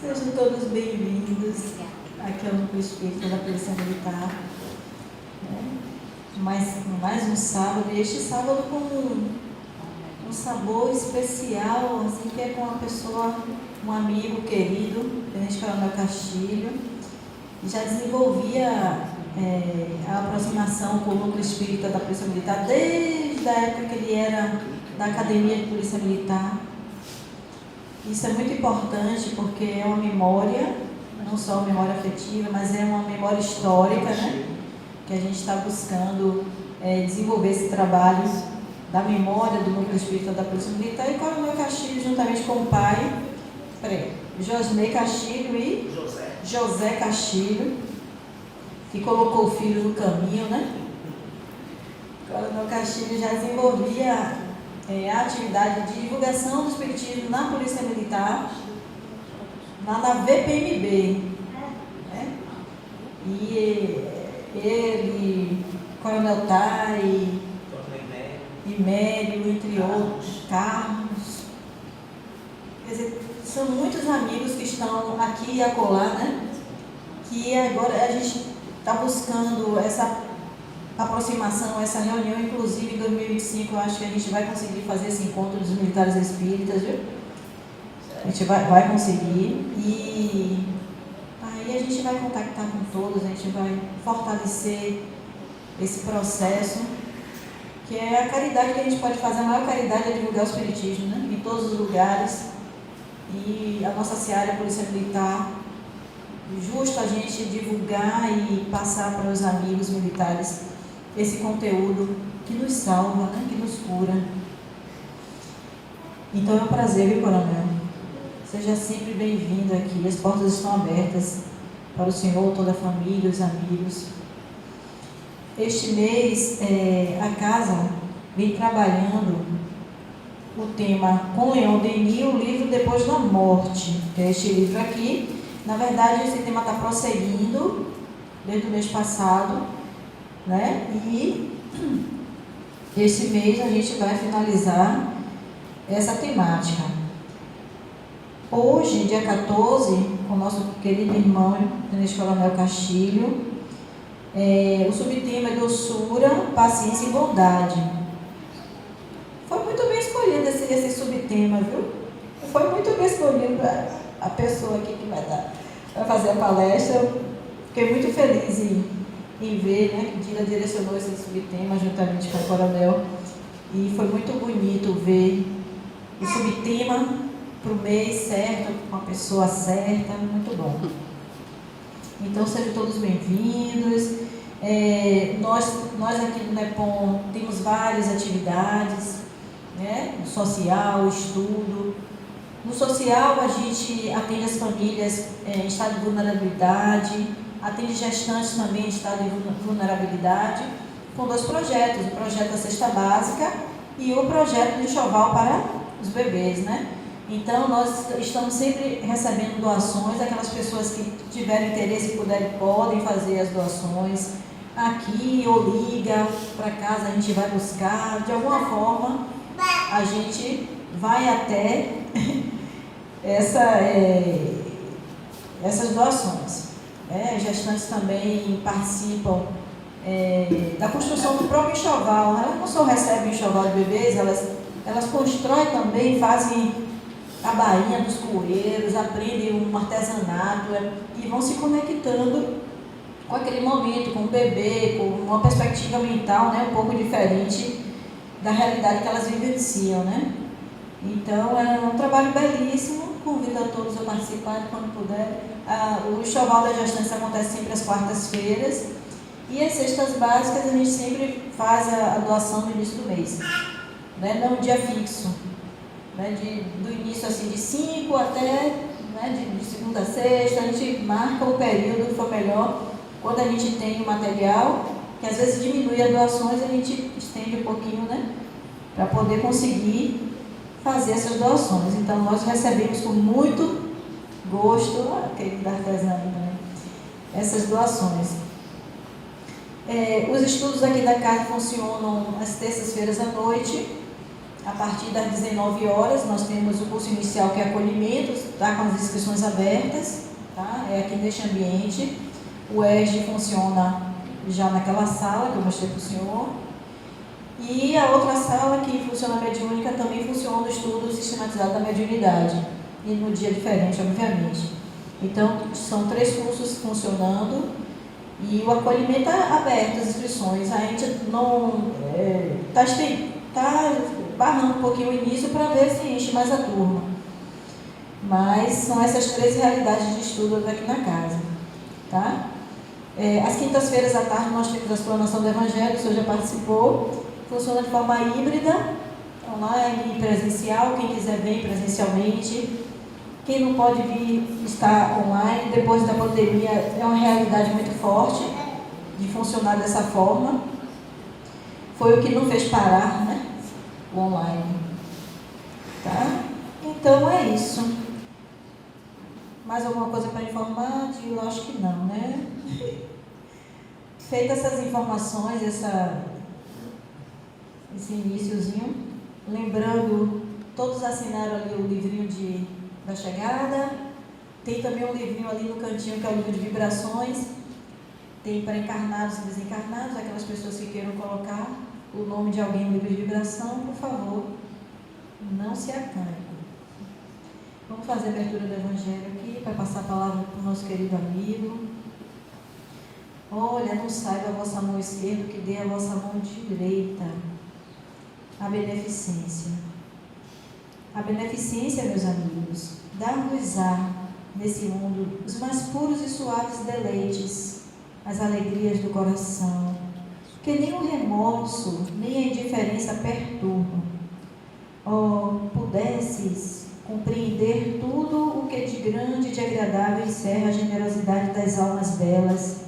Sejam todos bem-vindos aqui ao Núcleo Espírita da Polícia Militar. Mais um sábado, e este sábado com um sabor especial, assim, que é com uma pessoa, um amigo querido, Tenente Coronel Castilho, que já desenvolvia a aproximação com o Núcleo Espírita da Polícia Militar desde a época que ele era da Academia de Polícia Militar. Isso é muito importante porque é uma memória, não só uma memória afetiva, mas é uma memória histórica, né? Que a gente está buscando desenvolver esse trabalho da memória do Núcleo Espírita da Polícia Militar. E Coronel Castilho, juntamente com o pai, Josnei Castilho e José Castilho, que colocou o filho no caminho, né? Coronel Castilho já desenvolvia a atividade de divulgação do Espiritismo na Polícia Militar, na VPMB, né? E ele, Coronel Tai, Imério, entre outros, Carlos. Quer dizer, são muitos amigos que estão aqui e acolá, né? Que agora a gente está buscando essa aproximação, essa reunião, inclusive em 2025, eu acho que a gente vai conseguir fazer esse encontro dos militares espíritas, viu? A gente vai conseguir, e aí a gente vai contactar com todos, a gente vai fortalecer esse processo, que é a caridade que a gente pode fazer. A maior caridade é divulgar o Espiritismo, né? Em todos os lugares, e a nossa seara Polícia Militar, justo a gente divulgar e passar para os amigos militares esse conteúdo que nos salva, né? Que nos cura. Então é um prazer, viu, Coronel? Seja sempre bem-vindo aqui, as portas estão abertas para o senhor, toda a família, os amigos. Este mês, a casa vem trabalhando o tema com Leon Denis, o livro Depois da Morte, que é este livro aqui. Na verdade, esse tema está prosseguindo desde o mês passado, né? E esse mês a gente vai finalizar essa temática. Hoje, dia 14, com o nosso querido irmão, Tenente Coronel Castilho, o subtema é doçura, paciência e bondade. Foi muito bem escolhido esse subtema, viu? Foi muito bem escolhido a pessoa aqui que vai fazer a palestra. Eu fiquei muito feliz em ver, né, que Dila direcionou esse subtema juntamente com o Coronel, e foi muito bonito ver o subtema para o mês certo, com a pessoa certa, muito bom. Então sejam todos bem-vindos. Nós aqui no NEPOM temos várias atividades, né? No social, estudo. No social, a gente atende as famílias em estado de vulnerabilidade, atende gestantes também em estado de vulnerabilidade, com 2 projetos, o projeto da cesta básica e o projeto do enxoval para os bebês, né? Então, nós estamos sempre recebendo doações, aquelas pessoas que tiverem interesse e puderem, podem fazer as doações aqui, ou liga para casa, a gente vai buscar, de alguma forma, a gente vai até essas doações. Gestantes também participam da construção do próprio enxoval. Elas não só recebem enxoval de bebês, elas constroem também, fazem a bainha dos coeiros, aprendem um artesanato e vão se conectando com aquele momento, com o bebê, com uma perspectiva mental, né, um pouco diferente da realidade que elas vivenciam, né? Então, é um trabalho belíssimo, convido a todos a participarem quando puder. O enxoval da gestante acontece sempre às quartas-feiras, e as cestas básicas a gente sempre faz a doação no início do mês, né? Não um dia fixo, né? Do início assim, de 5 até, né, de segunda a sexta, a gente marca o período que for melhor. Quando a gente tem o material, que às vezes diminui as doações, a gente estende um pouquinho, né, para poder conseguir fazer essas doações. Então, nós recebemos com muito gosto, aquele da artesã, né, essas doações. Os estudos aqui da casa funcionam às terças-feiras à noite, A partir das 19 horas, nós temos o curso inicial, que é acolhimento, está com as inscrições abertas, tá? É aqui neste ambiente. O ERG funciona já naquela sala que eu mostrei para o senhor. E a outra sala, que funciona a mediúnica, também funciona o estudo sistematizado da mediunidade. E no dia diferente, obviamente. Então, são 3 cursos funcionando. E o acolhimento é aberto, as inscrições. A gente não está barrando um pouquinho o início para ver se enche mais a turma. Mas são essas 3 realidades de estudo aqui na casa. Tá? Às quintas-feiras à tarde nós temos a explanação do Evangelho, o senhor já participou. Funciona de forma híbrida, online e presencial. Quem quiser vir presencialmente. Quem não pode vir está online. Depois da pandemia é uma realidade muito forte de funcionar dessa forma. Foi o que não fez parar, né? O online. Tá? Então é isso. Mais alguma coisa para informar? Eu acho que não, né? Feitas essas informações, esse iniciozinho, lembrando, todos assinaram ali o livrinho da chegada. Tem também um livrinho ali no cantinho, que é o livro de vibrações. Tem para encarnados e desencarnados, aquelas pessoas que queiram colocar o nome de alguém no livro de vibração, por favor, não se acanhe. Vamos fazer a abertura do Evangelho aqui, para passar a palavra para o nosso querido amigo. Olha, não saiba a vossa mão esquerda, que dê a vossa mão direita. A beneficência. A beneficência, meus amigos, dar-vos-á nesse mundo os mais puros e suaves deleites, as alegrias do coração, que nem o remorso, nem a indiferença perturbam. Oh, pudesses compreender tudo o que de grande e de agradável encerra a generosidade das almas belas,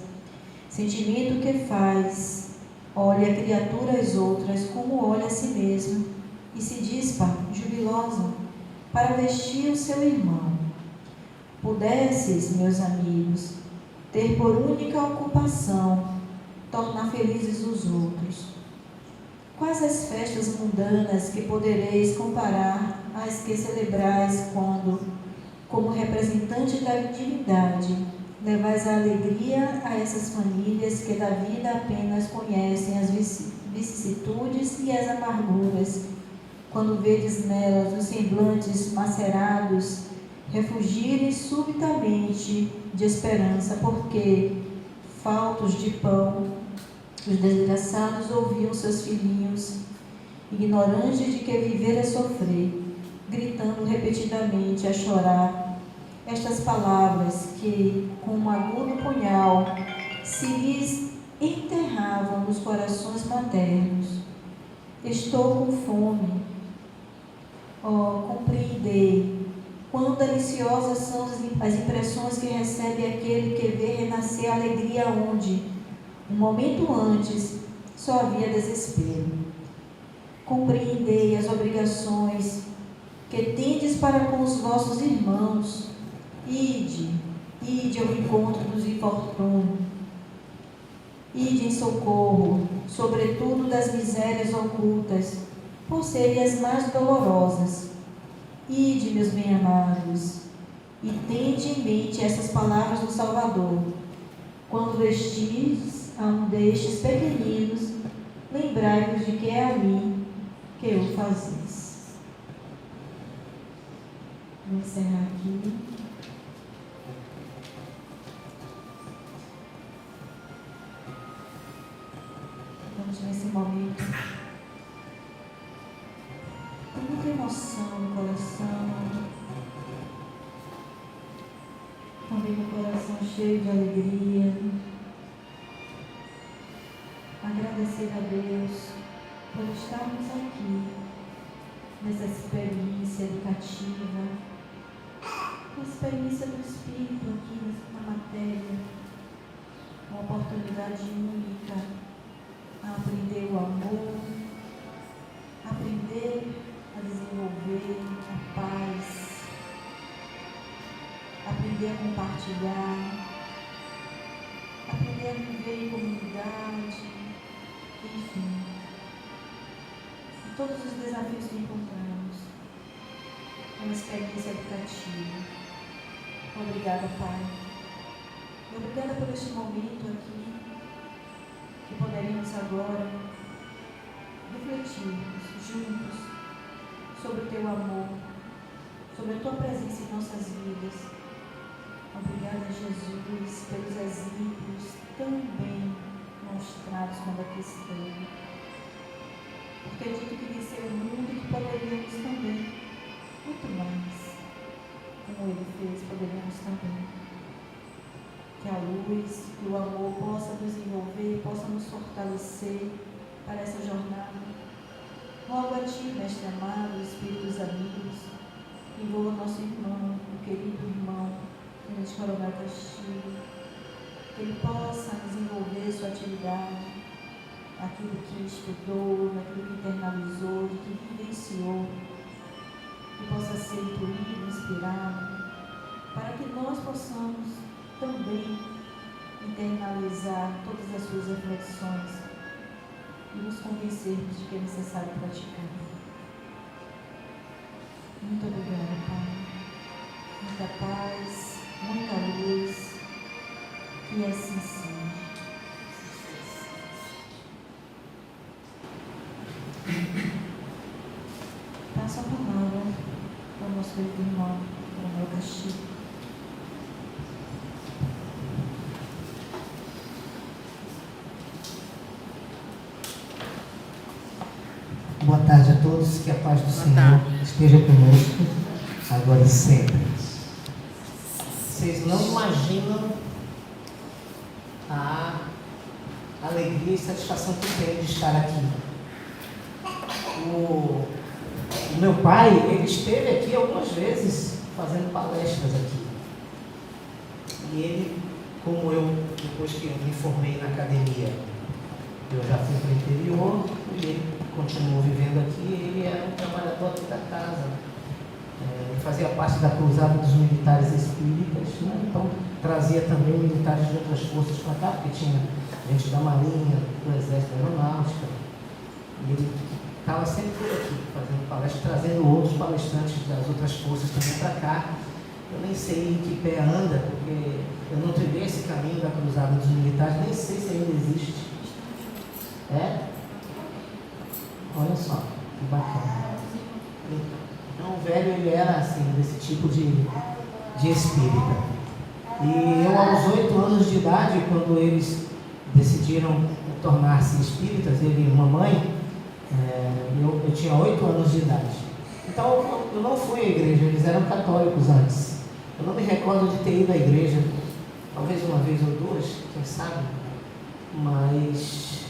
sentimento que faz, olha a criatura às outras como olha a si mesmo, e se dispa, jubilosa, para vestir o seu irmão. Pudesses, meus amigos, ter por única ocupação tornar felizes os outros. Quais as festas mundanas que podereis comparar às que celebrais quando, como representante da divindade, levais a alegria a essas famílias que da vida apenas conhecem as vicissitudes e as amarguras, quando vedes nelas os semblantes macerados refugirem subitamente de esperança, porque, faltos de pão, os desgraçados ouviam seus filhinhos, ignorantes de que viver é sofrer, gritando repetidamente a chorar estas palavras que, com um agudo punhal, se lhes enterravam nos corações maternos. Estou com fome. Oh, compreendei quão deliciosas são as impressões que recebe aquele que vê renascer a alegria onde, um momento antes, só havia desespero. Compreendei as obrigações que tendes para com os vossos irmãos. Ide ao encontro dos infortúnios. Ide em socorro, sobretudo das misérias ocultas, por serem as mais dolorosas. Ide, meus bem-amados, e tende em mente essas palavras do Salvador. Quando vestis a um destes pequeninos, lembrai-vos de que é a mim que o fazis. Vou encerrar aqui. Estamos nesse momento com muita emoção no coração, também no coração cheio de alegria. Agradecer a Deus por estarmos aqui nessa experiência educativa, uma experiência do Espírito aqui na matéria, uma oportunidade única a aprender o amor, aprender a desenvolver a paz, aprender a compartilhar, aprender a viver em comunidade, enfim. todos os desafios que encontramos. Uma experiência educativa. Obrigada, Pai. Obrigada por este momento aqui, que poderíamos agora refletirmos juntos sobre o Teu amor, sobre a Tua presença em nossas vidas. Obrigada, Jesus, pelos exemplos tão bem mostrados quando aqui esteve. Por ter dito que venceu o mundo e que poderíamos também, muito mais, como Ele fez, poderíamos também. Que a luz e o amor possa nos envolver, possa nos fortalecer para essa jornada. Rogo a Ti, Mestre amado, Espíritos amigos, que envolva nosso irmão, o querido irmão, Tenente Coronel Castilho, que ele possa desenvolver sua atividade, aquilo que estudou, aquilo que internalizou, que vivenciou, que possa ser intuído, inspirado, para que nós possamos também internalizar todas as suas reflexões e nos convencermos de que é necessário praticar. Muito obrigada, Pai. Muita paz, muita luz, que assim seja. Passo a palavra para o nosso querido irmão, para o meu Castilho. Boa tarde a todos, que a paz do Senhor esteja conosco, agora e sempre. Vocês não imaginam a alegria e satisfação que tenho de estar aqui. O meu pai, ele esteve aqui algumas vezes fazendo palestras aqui. E ele, como eu, depois que eu me formei na academia, eu já fui para o interior, e ele continuou vivendo aqui. Ele era um trabalhador aqui da casa, ele fazia parte da cruzada dos militares espíritas, né? Então trazia também militares de outras forças para cá, porque tinha gente da Marinha, do Exército, da Aeronáutica, e ele estava sempre por aqui, fazendo palestra, trazendo outros palestrantes das outras forças também para cá. Eu nem sei em que pé anda, porque eu não trilhei esse caminho da cruzada dos militares, nem sei se ainda existe. É? Olha só, que bacana. Então o velho, ele era assim, desse tipo de espírita. E eu, aos 8 anos de idade, quando eles decidiram tornar-se espíritas, ele e mamãe, eu tinha 8 anos de idade. Então eu não fui à igreja, eles eram católicos antes. Eu não me recordo de ter ido à igreja, talvez uma vez ou duas, quem sabe, mas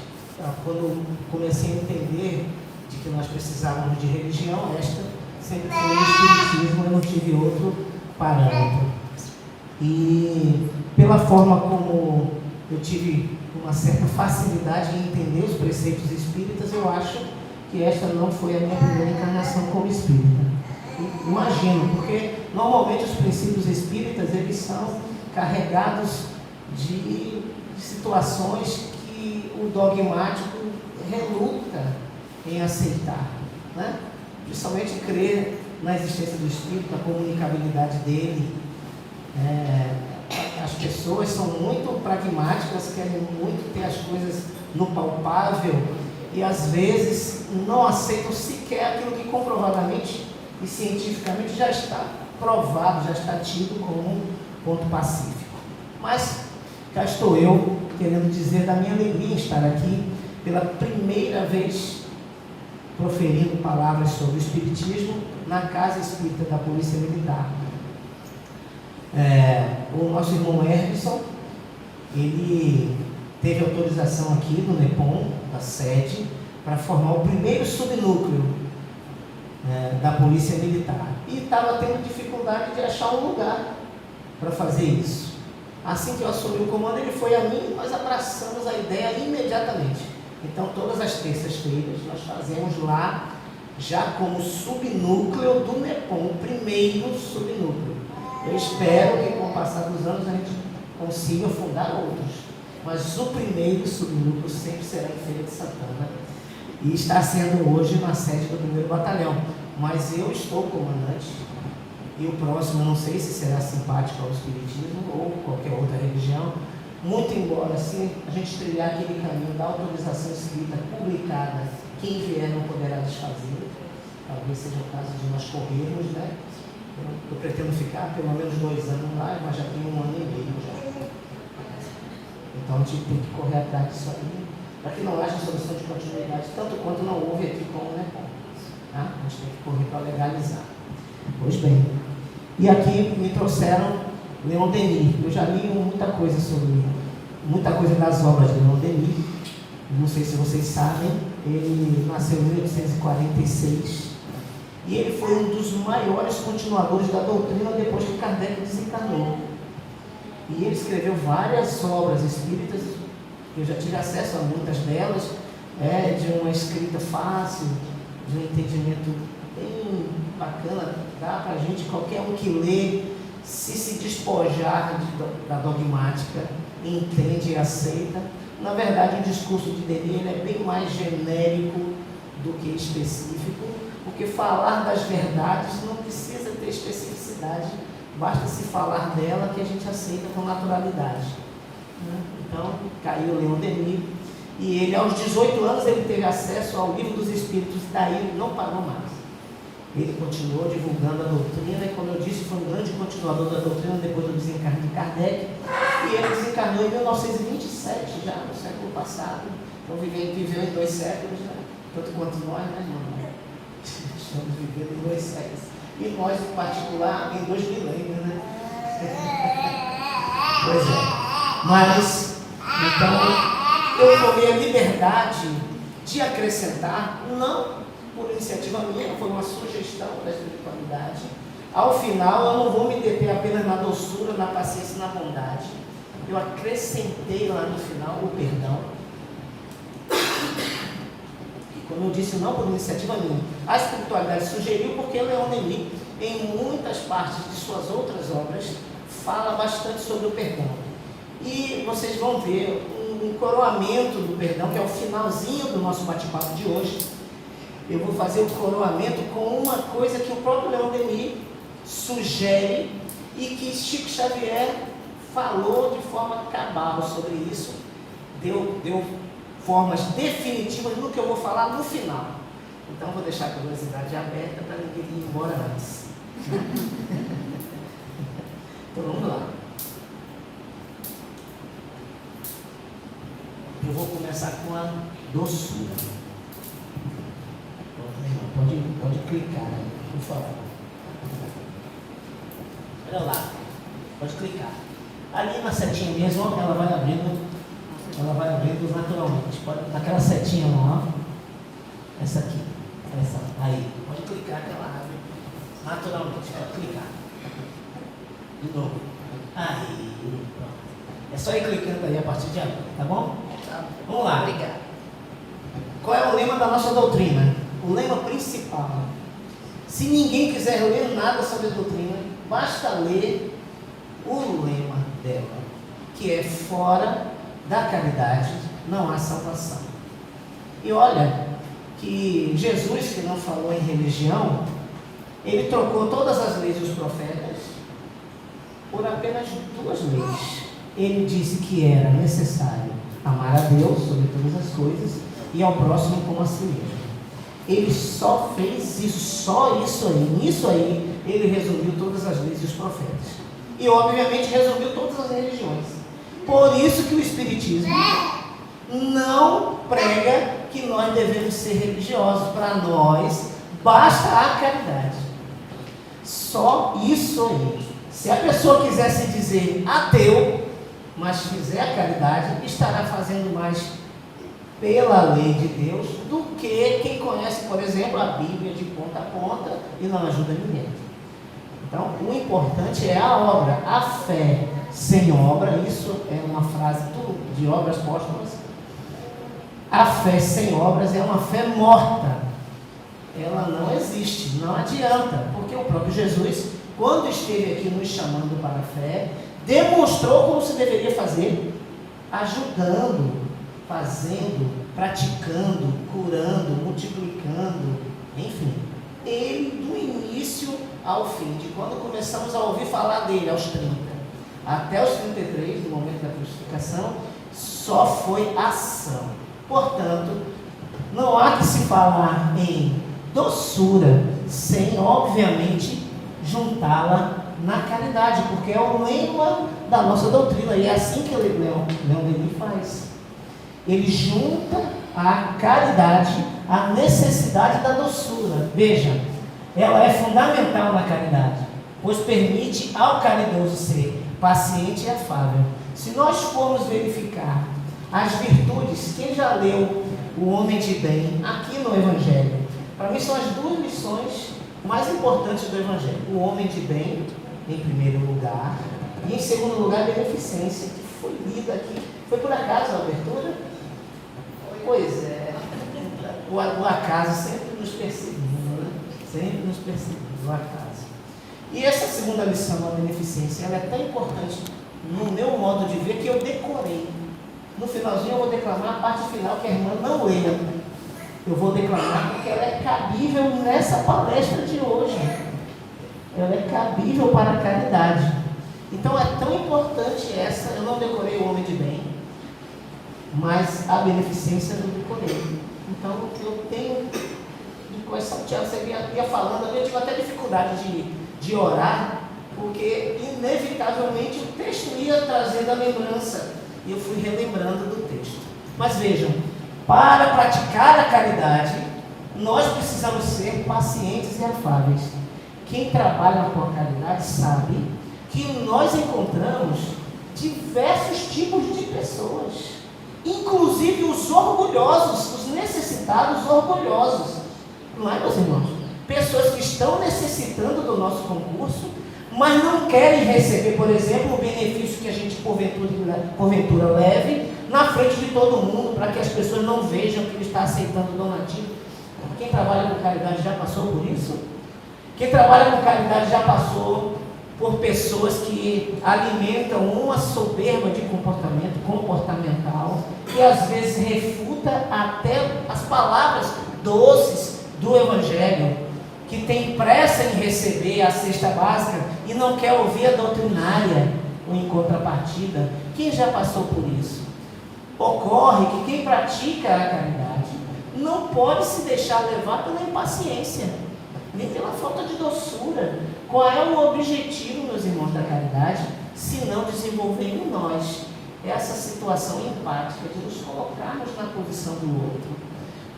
quando comecei a entender de que nós precisávamos de religião, esta sempre foi o espiritismo, eu não tive outro parâmetro. E pela forma como eu tive uma certa facilidade em entender os preceitos espíritas, eu acho que esta não foi a minha primeira encarnação como espírita. Imagino, porque normalmente os princípios espíritas, eles são carregados de situações que o dogmático reluta em aceitar, né? Principalmente crer na existência do espírito, na comunicabilidade dele. As pessoas são muito pragmáticas, querem muito ter as coisas no palpável e às vezes não aceitam sequer aquilo que comprovadamente e cientificamente já está provado, já está tido como um ponto pacífico. Mas cá estou eu querendo dizer da minha alegria em estar aqui pela primeira vez proferindo palavras sobre o espiritismo na Casa Espírita da Polícia Militar. O nosso irmão Hermeson, ele teve autorização aqui do NEPOM, da sede, para formar o primeiro subnúcleo da Polícia Militar. E estava tendo dificuldade de achar um lugar para fazer isso. Assim que eu assumi o comando, ele foi a mim e nós abraçamos a ideia imediatamente. Então, todas as terças-feiras, nós fazemos lá, já como subnúcleo do NEPOM, o primeiro subnúcleo. Eu espero que, com o passar dos anos, a gente consiga fundar outros. Mas o primeiro subnúcleo sempre será em Feira de Santana. e está sendo hoje na sede do 1º Batalhão. Mas eu estou comandante, e o próximo não sei se será simpático ao Espiritismo ou qualquer outra religião, muito embora assim a gente trilhar aquele caminho da autorização escrita publicada, quem vier não poderá desfazer. Talvez seja o caso de nós corrermos, né? Eu pretendo ficar pelo menos 2 anos lá, mas já tenho 1 ano e meio já. Então a gente tem que correr atrás disso aí, para que não haja solução de continuidade, tanto quanto não houve aqui com o NECOM. Tá? A gente tem que correr para legalizar. Pois bem, e aqui me trouxeram Leon Denis. Eu já li muita coisa das obras de Leon Denis. Não sei se vocês sabem, ele nasceu em 1846 e ele foi um dos maiores continuadores da doutrina depois que Kardec desencarnou. E ele escreveu várias obras espíritas, eu já tive acesso a muitas delas, de uma escrita fácil, de um entendimento bem bacana, dá para a gente, qualquer um que lê, se despojar da dogmática, entende e aceita. Na verdade, o discurso de Denis é bem mais genérico do que específico, porque falar das verdades não precisa ter especificidade, basta se falar dela que a gente aceita com naturalidade. Então, caiu Leon Denis, e ele, aos 18 anos, ele teve acesso ao Livro dos Espíritos, e daí ele não parou mais. Ele continuou divulgando a doutrina, e como eu disse, foi um grande continuador da doutrina depois do desencarne de Kardec, e ele desencarnou em 1927, já no século passado. Então viveu em 2 séculos, né? Tanto quanto nós, né, irmão? Estamos vivendo em 2 séculos. E nós, em particular, em 2 milênios, né? Pois é. Mas, então, eu tomei a liberdade de acrescentar, não por iniciativa minha, foi uma sugestão da espiritualidade. Ao final, eu não vou me deter apenas na doçura, na paciência e na bondade. Eu acrescentei lá no final o perdão. E como eu disse, não por iniciativa minha. A espiritualidade sugeriu porque Leon Denis, em muitas partes de suas outras obras, fala bastante sobre o perdão. E vocês vão ver um coroamento do perdão, que é o finalzinho do nosso bate-papo de hoje. Eu vou fazer o coroamento com uma coisa que o próprio Leon Denis sugere e que Chico Xavier falou de forma cabal sobre isso, deu formas definitivas no que eu vou falar no final. Então vou deixar a curiosidade aberta para ninguém ir embora antes. Então vamos lá. Eu vou começar com a doçura. Pode clicar aí, por favor. Olha lá, pode clicar. Ali na setinha mesmo, ó, ela vai abrindo naturalmente. Naquela setinha lá, ó. Essa aqui. Essa. Aí. Pode clicar que ela abre naturalmente. Pode clicar. De novo. Aí. Pronto. É só ir clicando aí a partir de agora, tá bom? Tá. Vamos lá. Obrigado. Qual é o lema da nossa doutrina? O lema principal. Se ninguém quiser ler nada sobre a doutrina, basta ler o lema dela, que é: fora da caridade não há salvação. E olha que Jesus, que não falou em religião, ele trocou todas as leis dos profetas por apenas 2 leis. Ele disse que era necessário amar a Deus sobre todas as coisas e ao próximo como a si mesmo. Ele só fez isso, só isso aí. Nisso aí, ele resumiu todas as leis dos profetas. E, obviamente, resumiu todas as religiões. Por isso que o Espiritismo não prega que nós devemos ser religiosos. Para nós, basta a caridade. Só isso aí. Se a pessoa quiser se dizer ateu, mas fizer a caridade, estará fazendo mais pela lei de Deus do que quem conhece, por exemplo, a Bíblia de ponta a ponta e não ajuda ninguém. Então, o importante é a obra, a fé sem obra. Isso é uma frase de Obras Póstumas. A fé sem obras é uma fé morta. Ela não existe, não adianta, porque o próprio Jesus, quando esteve aqui nos chamando para a fé, demonstrou como se deveria fazer, ajudando, fazendo, praticando, curando, multiplicando, enfim. Ele, do início ao fim, de quando começamos a ouvir falar dele, aos 30, até os 33, do momento da crucificação, só foi ação. Portanto, não há que se falar em doçura sem, obviamente, juntá-la na caridade, porque é o lema da nossa doutrina, e é assim que Leon Denis faz. Ele junta a caridade, a necessidade da doçura. Veja, ela é fundamental na caridade, pois permite ao caridoso ser paciente e afável. Se nós formos verificar as virtudes, quem já leu O Homem de Bem aqui no Evangelho, para mim são as duas lições mais importantes do Evangelho. O Homem de Bem, em primeiro lugar, e em segundo lugar, a beneficência, que foi lida aqui. Foi por acaso a abertura? Pois é, o acaso sempre nos perseguiu, né? Sempre nos perseguiu, o acaso. E essa segunda lição, a beneficência, ela é tão importante no meu modo de ver que eu decorei. No finalzinho eu vou declamar a parte final que a irmã não leia. Eu vou declamar porque ela é cabível nessa palestra de hoje. Ela é cabível para a caridade. Então é tão importante essa, eu não decorei o Homem de Bem, mas a beneficência eu decorei. Então eu tenho de começar, o Tiago, você ia falando, eu tive até dificuldade de orar, porque inevitavelmente o texto ia trazendo a lembrança, e eu fui relembrando do texto. Mas vejam, para praticar a caridade, nós precisamos ser pacientes e afáveis. Quem trabalha com a caridade sabe que nós encontramos diversos tipos de pessoas, inclusive os orgulhosos, os necessitados orgulhosos. Não é, meus irmãos? Pessoas que estão necessitando do nosso concurso, mas não querem receber, por exemplo, o benefício que a gente porventura leve na frente de todo mundo, para que as pessoas não vejam que ele está aceitando o donativo. Quem trabalha com caridade já passou por isso? Quem trabalha com caridade já passou por pessoas que alimentam uma soberba de comportamento comportamental, que às vezes refuta até as palavras doces do Evangelho, que tem pressa em receber a cesta básica e não quer ouvir a doutrinária, ou em contrapartida. Quem já passou por isso? Ocorre que quem pratica a caridade não pode se deixar levar pela impaciência, nem pela falta de doçura. Qual é o objetivo, meus irmãos, da caridade, se não desenvolver em nós essa situação empática de nos colocarmos na posição do outro?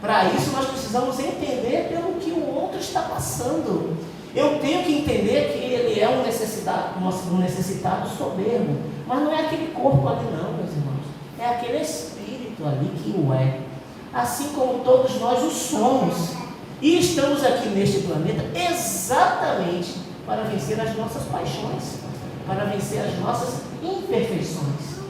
Para isso nós precisamos entender pelo que o outro está passando. Eu tenho que entender que ele é um necessitado soberbo, mas não é aquele corpo ali não, meus irmãos, é aquele espírito ali que o é, assim como todos nós o somos, e estamos aqui neste planeta exatamente para vencer as nossas paixões, para vencer as nossas imperfeições.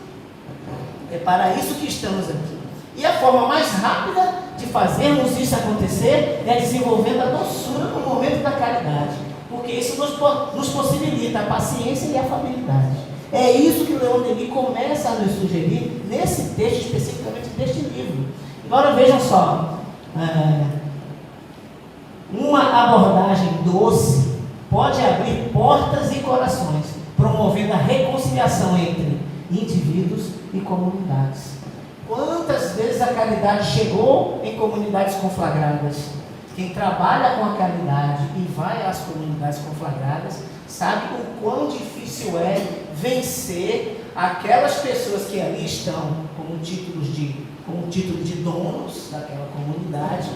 É para isso que estamos aqui. E a forma mais rápida de fazermos isso acontecer é desenvolvendo a doçura no momento da caridade, porque isso nos possibilita a paciência e a afabilidade. É isso que Leon Denis começa a nos sugerir nesse texto, especificamente deste livro. Agora vejam só, uma abordagem doce pode abrir portas e corações, promovendo a reconciliação entre indivíduos e comunidades. Quantas vezes a caridade chegou em comunidades conflagradas? Quem trabalha com a caridade e vai às comunidades conflagradas sabe o quão difícil é vencer aquelas pessoas que ali estão como título de donos daquela comunidade.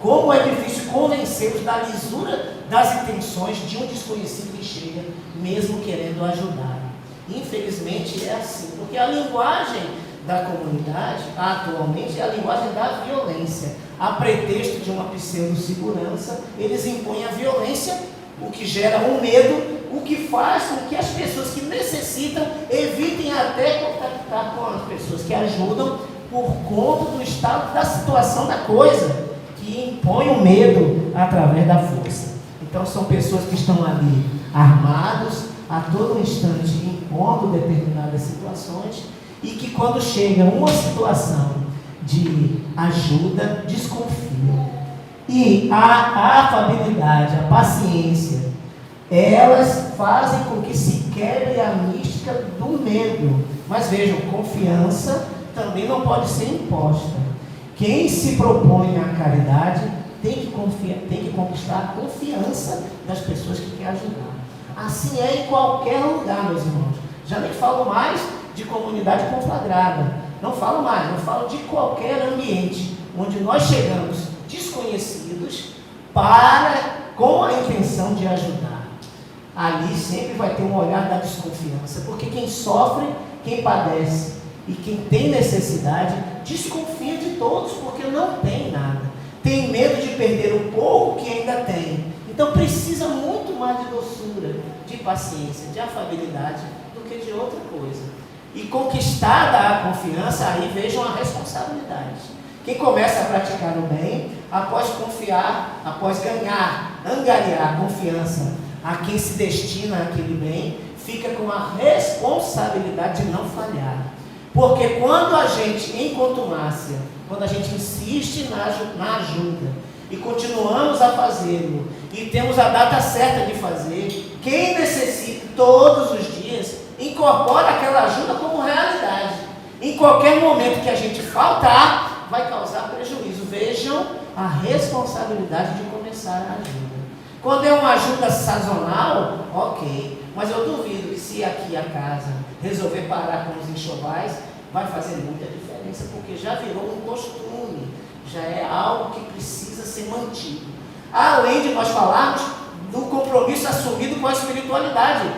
Como é difícil convencê-los da lisura das intenções de um desconhecido que chega, mesmo querendo ajudar. Infelizmente é assim, porque a linguagem da comunidade, atualmente, é a linguagem da violência. A pretexto de uma pseudo-segurança, eles impõem a violência, o que gera um medo, o que faz com que as pessoas que necessitam evitem até contactar com as pessoas que ajudam, por conta do estado da situação da coisa, que impõe o medo através da força. Então são pessoas que estão ali armados, a todo instante impondo determinadas situações, e que quando chega uma situação de ajuda, desconfiam. E a afabilidade, a paciência, elas fazem com que se quebre a mística do medo. Mas vejam, confiança também não pode ser imposta. Quem se propõe à caridade tem que conquistar a confiança das pessoas que quer ajudar. Assim é em qualquer lugar, meus irmãos. Já nem falo mais de comunidade conflagrada. Não falo mais, não falo de qualquer ambiente onde nós chegamos desconhecidos com a intenção de ajudar. Ali sempre vai ter um olhar da desconfiança, porque quem sofre, quem padece e quem tem necessidade, desconfia de todos, porque não tem nada. Tem medo de perder o pouco que ainda tem. Então precisa muito mais de doçura, de paciência, de afabilidade, do que de outra coisa. E conquistada a confiança, aí vejam a responsabilidade. Quem começa a praticar o bem, após confiar, após angariar a confiança a quem se destina aquele bem, fica com a responsabilidade de não falhar. Porque quando a gente, em contumácia, quando a gente insiste na ajuda e continuamos a fazê-lo e temos a data certa de fazer, quem necessita todos os dias incorpora aquela ajuda como realidade. Em qualquer momento que a gente faltar, vai causar prejuízo. Vejam a responsabilidade de começar a ajuda. Quando é uma ajuda sazonal, ok, mas eu duvido que se aqui a casa resolver parar com os enxovais, vai fazer muita diferença, porque já virou um costume, já é algo que precisa ser mantido. Além de nós falarmos do compromisso assumido com a espiritualidade.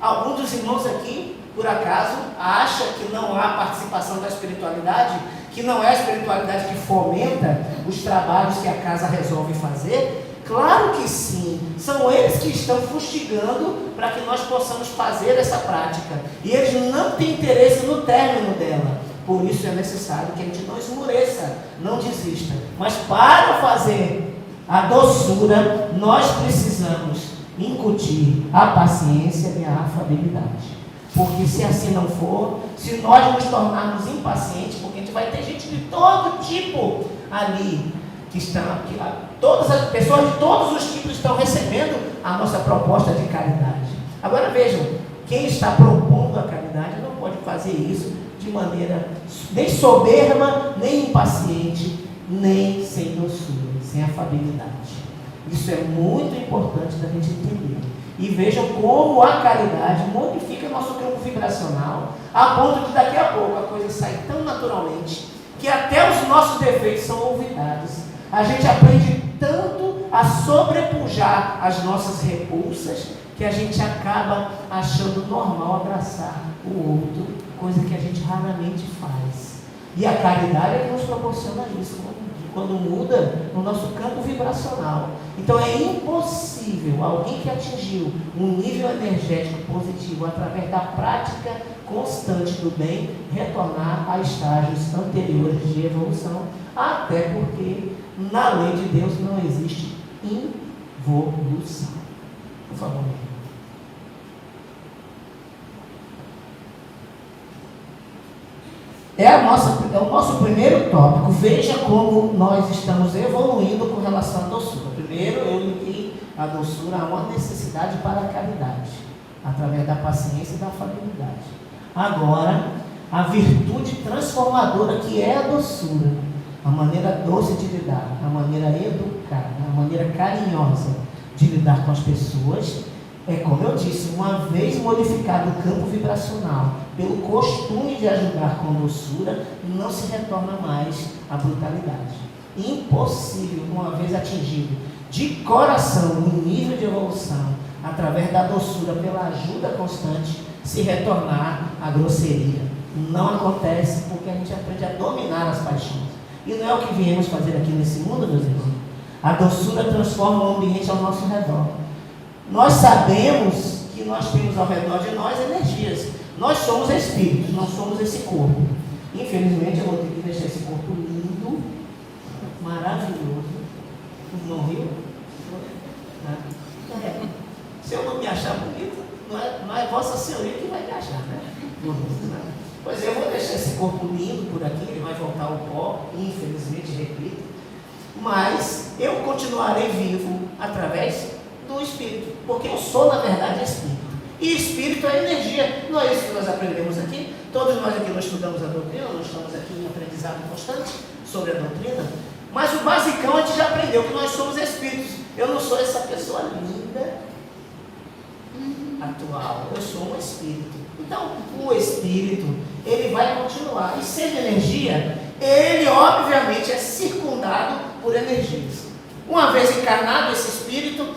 Alguns dos irmãos aqui, por acaso, acham que não há participação da espiritualidade, que não é a espiritualidade que fomenta os trabalhos que a casa resolve fazer? Claro que sim, são eles que estão fustigando para que nós possamos fazer essa prática, e eles não têm interesse no término dela. Por isso é necessário que a gente não esmoreça, não desista, mas para fazer a doçura, nós precisamos incutir a paciência e a afabilidade. Porque se assim não for, se nós nos tornarmos impacientes, porque a gente vai ter gente de todo tipo ali, que estão aqui, todas as pessoas de todos os tipos estão recebendo a nossa proposta de caridade. Agora vejam, quem está propondo a caridade não pode fazer isso de maneira nem soberba, nem impaciente, nem sem doçura, sem afabilidade. Isso é muito importante da gente entender. E vejam como a caridade modifica nosso campo vibracional, a ponto de daqui a pouco a coisa sai tão naturalmente que até os nossos defeitos são olvidados. A gente aprende tanto a sobrepujar as nossas repulsas que a gente acaba achando normal abraçar o outro, coisa que a gente raramente faz. E a caridade é que nos proporciona isso, quando muda no nosso campo vibracional. Então é impossível alguém que atingiu um nível energético positivo através da prática constante do bem retornar a estágios anteriores de evolução, até porque na lei de Deus não existe involução. Por favor. É o nosso primeiro tópico. Veja como nós estamos evoluindo com relação à doçura. Primeiro, eu liguei a doçura a uma necessidade para a caridade, através da paciência e da afabilidade. Agora, a virtude transformadora que é a doçura, a maneira doce de lidar, a maneira educada, a maneira carinhosa de lidar com as pessoas, é como eu disse, uma vez modificado o campo vibracional pelo costume de ajudar com doçura, não se retorna mais à brutalidade. Impossível, uma vez atingido de coração um nível de evolução, através da doçura, pela ajuda constante, se retornar à grosseria. Não acontece, porque a gente aprende a dominar as paixões. E não é o que viemos fazer aqui nesse mundo, meus irmãos. A doçura transforma o ambiente ao nosso redor. Nós sabemos que nós temos ao redor de nós energias. Nós somos espíritos, não somos esse corpo. Infelizmente, eu vou ter que deixar esse corpo lindo, maravilhoso. Não riu? Se eu não me achar bonito, não é Vossa Senhoria que vai me achar, né? Pois eu vou deixar esse corpo lindo por aqui, ele vai voltar ao pó, infelizmente, repito, mas eu continuarei vivo através do Espírito, porque eu sou, na verdade, Espírito. E Espírito é energia, não é isso que nós aprendemos aqui? Todos nós aqui nós estudamos a doutrina, nós estamos aqui em aprendizado constante sobre a doutrina, mas o basicão a gente já aprendeu que nós somos Espíritos. Eu não sou essa pessoa linda, atual, eu sou um Espírito. Então, o Espírito, ele vai continuar, e sendo energia, ele obviamente é circundado por energias. Uma vez encarnado esse Espírito,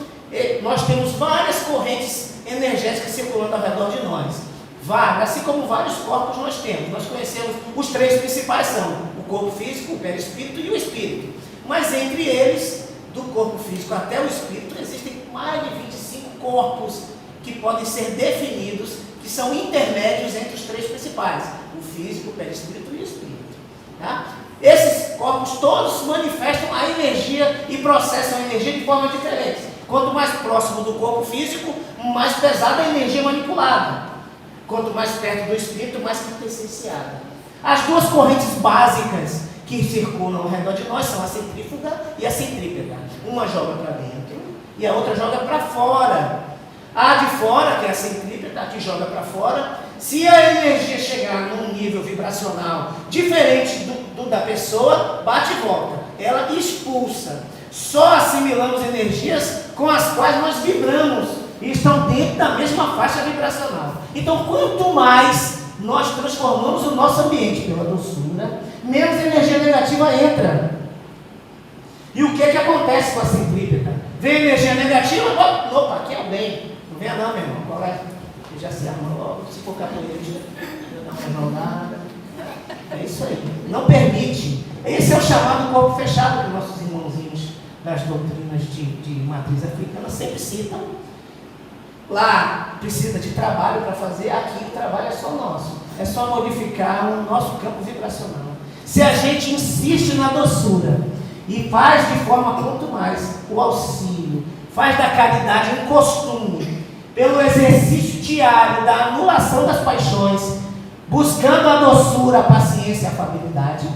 nós temos várias correntes energéticas circulando ao redor de nós. Várias, assim como vários corpos nós temos. Nós conhecemos, os três principais são o corpo físico, o perispírito e o espírito. Mas entre eles, do corpo físico até o espírito, existem mais de 25 corpos que podem ser definidos, que são intermédios entre os três principais, o físico, o perispírito e o espírito. Tá? Esses corpos todos manifestam a energia e processam a energia de forma diferente. Quanto mais próximo do corpo físico, mais pesada a energia manipulada. Quanto mais perto do espírito, mais quintessenciada. As duas correntes básicas que circulam ao redor de nós são a centrífuga e a centrípeta. Uma joga para dentro e a outra joga para fora. A de fora, que é a centrípeta, a que joga para fora, se a energia chegar num nível vibracional diferente do da pessoa, bate e volta. Ela expulsa. Só assimilamos energias com as quais nós vibramos e estão dentro da mesma faixa vibracional. Então, quanto mais nós transformamos o nosso ambiente pela doçura, menos energia negativa entra. E o que acontece com a centrípeta? Vem energia negativa, opa, aqui é o bem. Não venha não, meu irmão, qual é? Eu já se arma logo, se for capoeirista, eu não nada. É isso aí, não permite. Esse é o chamado corpo fechado que nossos irmãozinhos das doutrinas de matriz africana sempre citam. Lá precisa de trabalho para fazer, aqui o trabalho é só nosso. É só modificar o nosso campo vibracional. Se a gente insiste na doçura e faz de forma quanto mais o auxílio, faz da caridade um costume, pelo exercício diário da anulação das paixões, buscando a doçura, a paciência e a afabilidade,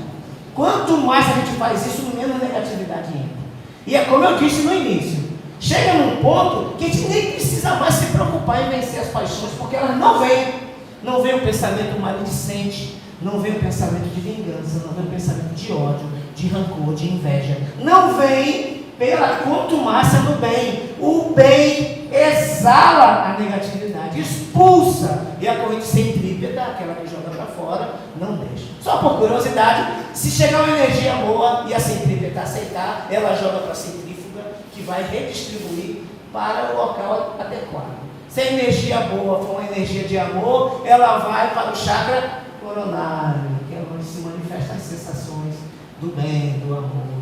quanto mais a gente faz isso, menos negatividade entra. E é como eu disse no início, chega num ponto que a gente nem precisa mais se preocupar em vencer as paixões, porque elas não vêm. Não vem o pensamento maledicente, não vem o pensamento de vingança, não vem o pensamento de ódio, de rancor, de inveja. Não vem pela contumácia do bem. O bem exala a negatividade, expulsa. E a corrente centrípeta, aquela que joga para fora, não deixa. Só por curiosidade, se chegar uma energia boa e a centrípeta aceitar, ela joga para a centrífuga, que vai redistribuir para o local adequado. Se a energia boa for uma energia de amor, ela vai para o chakra coronário, que é onde se manifestam as sensações do bem, do amor.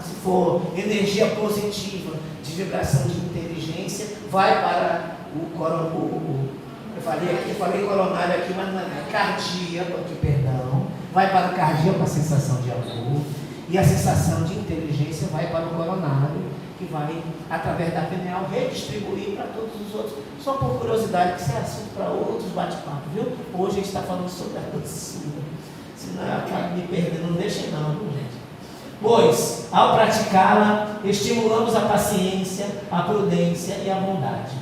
Se for energia positiva, de vibração de inteligência, vai para o coronário. Eu falei coronário aqui, mas não é cardíaco aqui, perdão. Vai para o cardíaco a sensação de amor, e a sensação de inteligência vai para o coronário, que vai, através da pineal, redistribuir para todos os outros. Só por curiosidade, que isso é assunto para outros bate-papo, viu? Hoje a gente está falando sobre a doçura. Senão eu acabo me perdendo, não deixem não, viu, gente? Pois, ao praticá-la, estimulamos a paciência, a prudência e a bondade.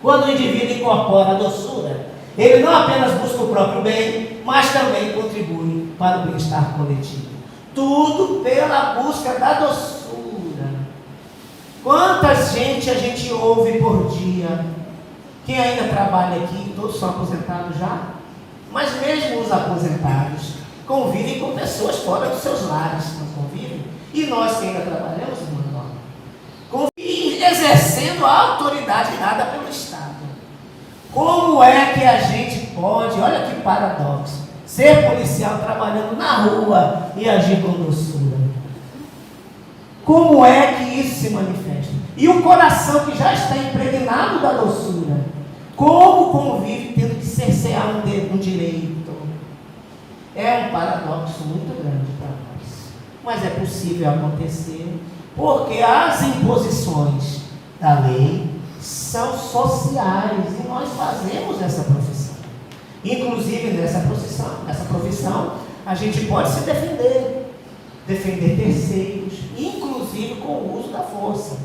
Quando o indivíduo incorpora a doçura, ele não apenas busca o próprio bem, mas também contribui para o bem-estar coletivo. Tudo pela busca da doçura. Quanta gente a gente ouve por dia? Quem ainda trabalha aqui, todos são aposentados já? Mas mesmo os aposentados convivem com pessoas fora dos seus lares, não convivem? E nós que ainda trabalhamos, irmão, convivem exercendo a autoridade dada pelo Estado. Como é que a gente pode, olha que paradoxo, ser policial trabalhando na rua e agir com doçura? Como é que isso se manifesta? E o coração que já está impregnado da doçura, como convive tendo que cercear um dedo direito? É um paradoxo muito grande para nós. Mas é possível acontecer, porque as imposições da lei são sociais e nós fazemos essa profissão. Inclusive nessa profissão, a gente pode se defender terceiros, inclusive com o uso da força.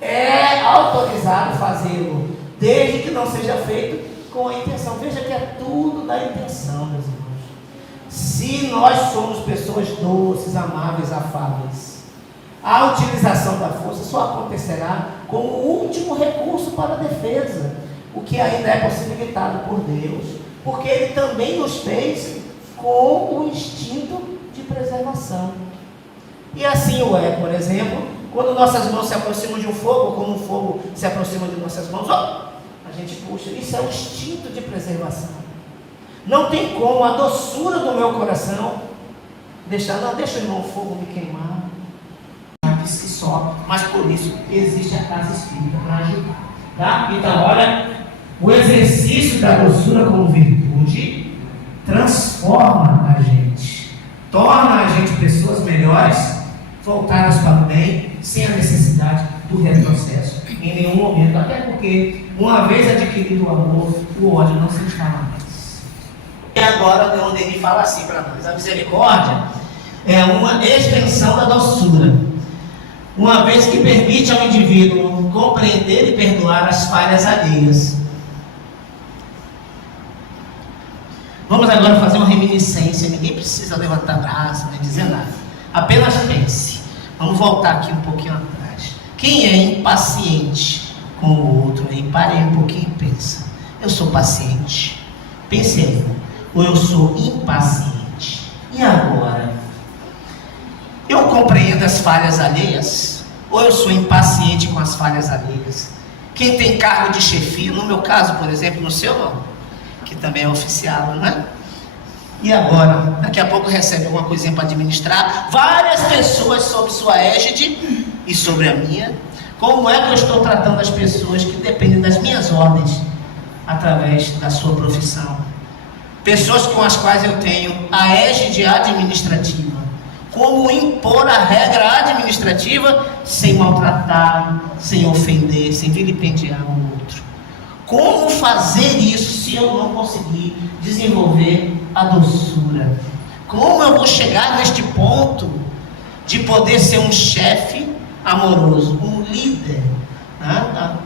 É autorizado fazê-lo, desde que não seja feito com a intenção. Veja que é tudo da intenção, meus irmãos. Se nós somos pessoas doces, amáveis, afáveis, a utilização da força só acontecerá como último recurso para a defesa, o que ainda é possibilitado por Deus, porque Ele também nos fez com o instinto de preservação. E assim o é, por exemplo, quando nossas mãos se aproximam de um fogo, ou quando um fogo se aproxima de nossas mãos, a gente puxa. Isso é o instinto de preservação. Não tem como a doçura do meu coração deixa o irmão fogo me queimar. Que só, mas por isso existe a casa espírita para ajudar. Tá? Então, olha, o exercício da doçura como virtude transforma a gente, torna a gente pessoas melhores, voltadas para o bem, sem a necessidade do retrocesso em nenhum momento, até porque uma vez adquirido o amor, o ódio não se instala mais. E agora onde ele fala assim para nós: a misericórdia é uma extensão da doçura, uma vez que permite ao indivíduo compreender e perdoar as falhas alheias. Vamos agora fazer uma reminiscência. Ninguém precisa levantar braço nem dizer nada, apenas pense. Vamos voltar aqui um pouquinho atrás. Quem é impaciente com o outro aí? Pare aí um pouquinho e pensa. Eu sou paciente? Pense aí. Ou eu sou impaciente? E agora? Eu compreendo as falhas alheias? Ou eu sou impaciente com as falhas alheias? Quem tem cargo de chefia, no meu caso, por exemplo, no seu não, que também é oficial, não é? E agora? Daqui a pouco recebe alguma coisinha para administrar, várias pessoas sob sua égide e sobre a minha. Como é que eu estou tratando as pessoas que dependem das minhas ordens através da sua profissão? Pessoas com as quais eu tenho a égide administrativa. Como impor a regra administrativa sem maltratar, sem ofender, sem vilipendiar o outro? Como fazer isso se eu não conseguir desenvolver a doçura? Como eu vou chegar neste ponto de poder ser um chefe amoroso, um líder?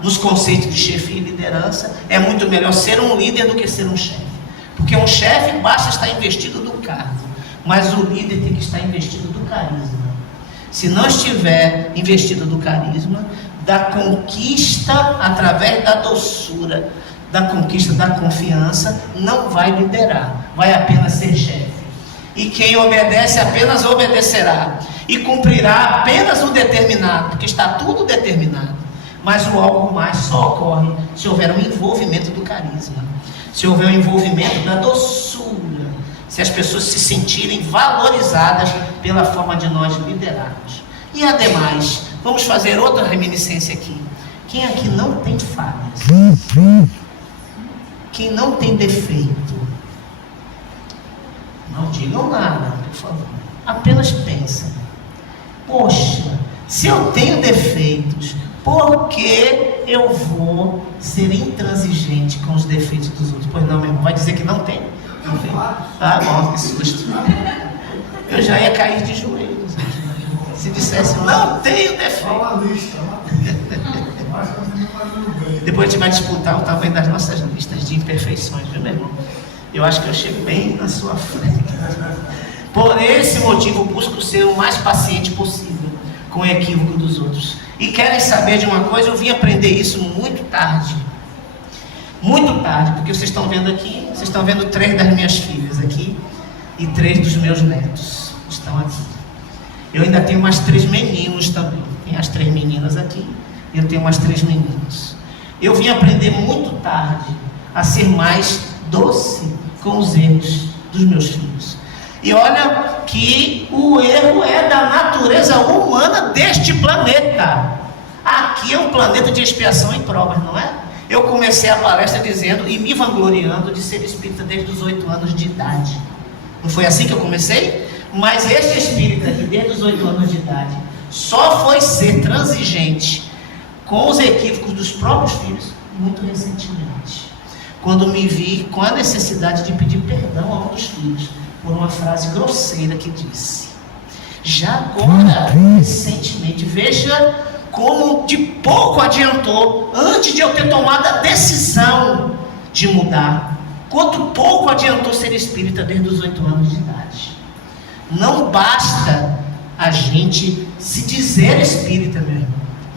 Nos conceitos de chefia e liderança, é muito melhor ser um líder do que ser um chefe. Porque um chefe basta estar investido do cargo, mas o líder tem que estar investido do carisma. Se não estiver investido do carisma, da conquista através da doçura, da conquista da confiança, não vai liderar, vai apenas ser chefe. E quem obedece apenas obedecerá, e cumprirá apenas o determinado, porque está tudo determinado. Mas o algo mais só ocorre se houver um envolvimento do carisma, se houver um envolvimento da doçura, se as pessoas se sentirem valorizadas pela forma de nós liderarmos. E ademais, vamos fazer outra reminiscência aqui. Quem aqui não tem falhas? Quem não tem defeito? Não digam nada, por favor. Apenas pensem. Poxa, se eu tenho defeitos, por que eu vou ser intransigente com os defeitos dos outros? Pois não, meu irmão, vai dizer que não tem? Não tem? Ah, bom, que susto. Eu já ia cair de joelhos se dissesse, não tenho defeito. Depois a gente vai disputar o tamanho das nossas listas de imperfeições, viu, meu irmão? Eu acho que eu chego bem na sua frente. Por esse motivo, busco ser o mais paciente possível com o equívoco dos outros. E querem saber de uma coisa? Eu vim aprender isso muito tarde. Muito tarde, porque vocês estão vendo aqui, vocês estão vendo 3 das minhas filhas aqui e 3 dos meus netos estão aqui. Eu ainda tenho mais 3 meninos também. Tem as 3 meninas aqui e eu tenho mais 3 meninos. Eu vim aprender muito tarde a ser mais doce com os erros dos meus filhos. E olha que o erro é da natureza humana deste planeta. Aqui é um planeta de expiação e provas, não é? Eu comecei a palestra dizendo e me vangloriando de ser espírita desde os 8 anos de idade. Não foi assim que eu comecei? Mas este espírita aqui, desde os 8 anos de idade, só foi ser transigente com os equívocos dos próprios filhos muito recentemente. quando me vi com a necessidade de pedir perdão a um dos filhos por uma frase grosseira que disse. Já agora, recentemente, veja como de pouco adiantou, antes de eu ter tomado a decisão de mudar, quanto pouco adiantou ser espírita desde os 8 anos de idade. Não basta a gente se dizer espírita,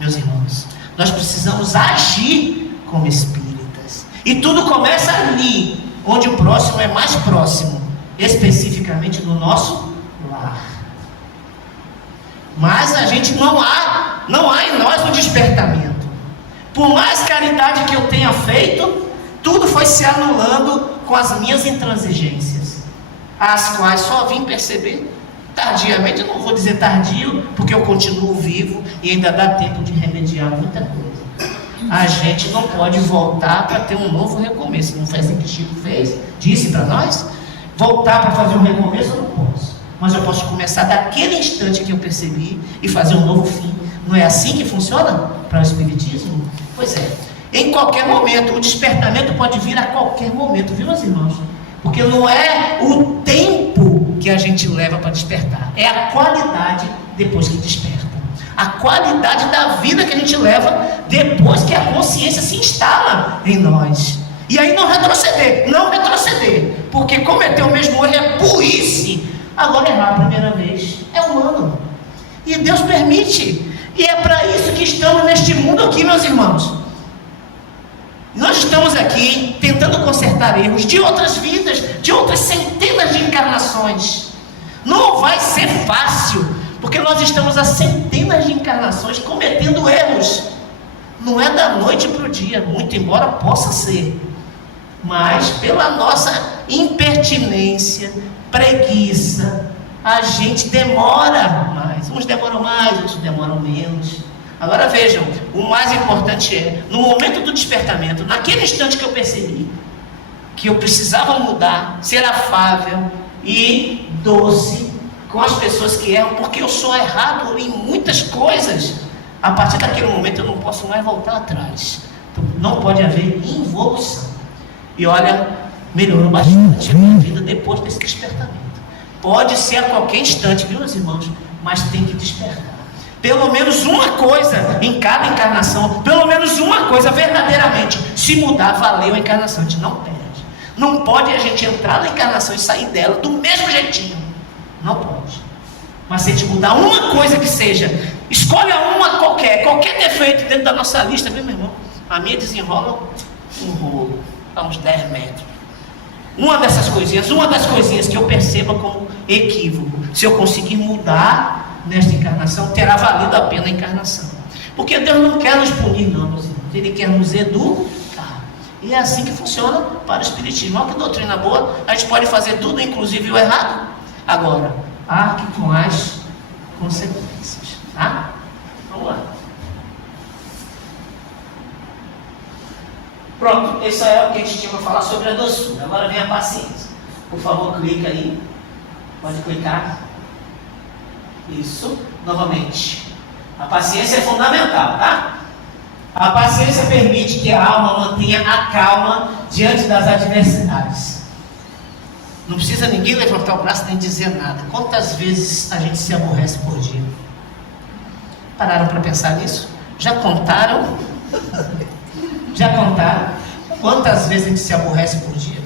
meus irmãos. Nós precisamos agir como espíritas. E tudo começa ali, onde o próximo é mais próximo, especificamente no nosso lar. Mas a gente não há em nós um despertamento. Por mais caridade que eu tenha feito, tudo foi se anulando com as minhas intransigências, as quais só vim perceber tardiamente. Eu não vou dizer tardio, porque eu continuo vivo e ainda dá tempo de remediar muita coisa. A gente não pode voltar para ter um novo recomeço. Não foi assim que Chico fez? Disse para nós? Voltar para fazer um recomeço eu não posso. Mas eu posso começar daquele instante que eu percebi e fazer um novo fim. Não é assim que funciona para o Espiritismo? Pois é. Em qualquer momento. O despertamento pode vir a qualquer momento, viu, meus irmãos? Porque não é o tempo que a gente leva para despertar. É a qualidade depois que desperta. A qualidade da vida que a gente leva depois que a consciência se instala em nós. E aí não retroceder. Porque cometer o mesmo erro é burrice. Agora errar a primeira vez é humano. E Deus permite. E é para isso que estamos neste mundo aqui, meus irmãos. Nós estamos aqui tentando consertar erros de outras vidas, de outras centenas de encarnações. Não vai ser fácil, porque nós estamos há centenas de encarnações cometendo erros. Não é da noite para o dia, muito embora possa ser. Mas pela nossa impertinência, preguiça, a gente demora mais. Uns demoram mais, outros demoram menos. Agora vejam, o mais importante é, no momento do despertamento, naquele instante que eu percebi que eu precisava mudar, ser afável e doce com as pessoas que erram, porque eu sou errado em muitas coisas. A partir daquele momento eu não posso mais voltar atrás. Então, não pode haver involução. E olha, melhorou bastante a minha vida depois desse despertamento. Pode ser a qualquer instante, viu, meus irmãos? Mas tem que despertar. Pelo menos uma coisa em cada encarnação, pelo menos uma coisa verdadeiramente. Se mudar, valeu a encarnação, a gente não perde. Não pode a gente entrar na encarnação e sair dela do mesmo jeitinho. Não pode. Mas se a gente mudar uma coisa que seja, escolha uma qualquer defeito dentro da nossa lista, viu, meu irmão? A minha desenrola um rolo, a uns 10 metros. Uma das coisinhas que eu perceba como equívoco, se eu conseguir mudar nesta encarnação, terá valido a pena a encarnação. Porque Deus não quer nos punir, não, meus irmãos. Ele quer nos educar. E é assim que funciona para o Espiritismo. Olha que doutrina boa. A gente pode fazer tudo, inclusive o errado. Agora, arque com as consequências. Tá? Vamos lá. Pronto, isso é o que a gente tinha para falar sobre a doçura. Agora vem a paciência. Por favor, clica aí. Pode clicar. Isso, novamente. A paciência é fundamental, tá? A paciência permite que a alma mantenha a calma diante das adversidades. Não precisa ninguém levantar o braço nem dizer nada. Quantas vezes a gente se aborrece por dia? Pararam para pensar nisso? Já contaram? Já contaram? Quantas vezes a gente se aborrece por dia?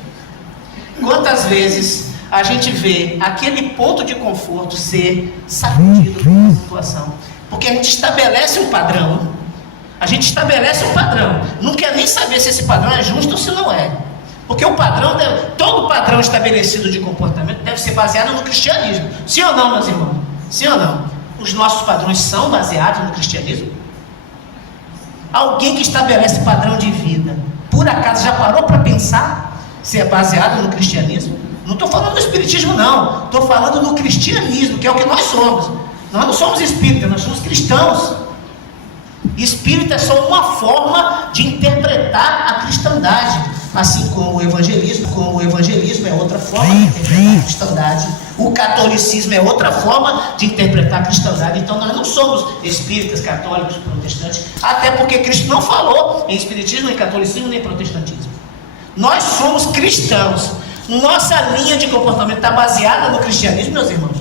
Quantas vezes a gente vê aquele ponto de conforto ser sacudido por uma situação? Porque a gente estabelece um padrão. Não quer nem saber se esse padrão é justo ou se não é. Porque todo padrão estabelecido de comportamento deve ser baseado no cristianismo. Sim ou não, meus irmãos? Sim ou não? Os nossos padrões são baseados no cristianismo? Alguém que estabelece padrão de vida, por acaso já parou para pensar se é baseado no cristianismo? Não estou falando do espiritismo, não. Estou falando do cristianismo, que é o que nós somos. Nós não somos espíritas, nós somos cristãos. Espírita é só uma forma de interpretar a cristandade. Assim como o evangelismo é outra forma de interpretar a cristandade. O catolicismo é outra forma de interpretar a cristandade. Então nós não somos espíritas, católicos, protestantes. Até porque Cristo não falou em espiritismo, nem catolicismo, nem protestantismo. Nós somos cristãos. Nossa linha de comportamento está baseada no cristianismo, meus irmãos.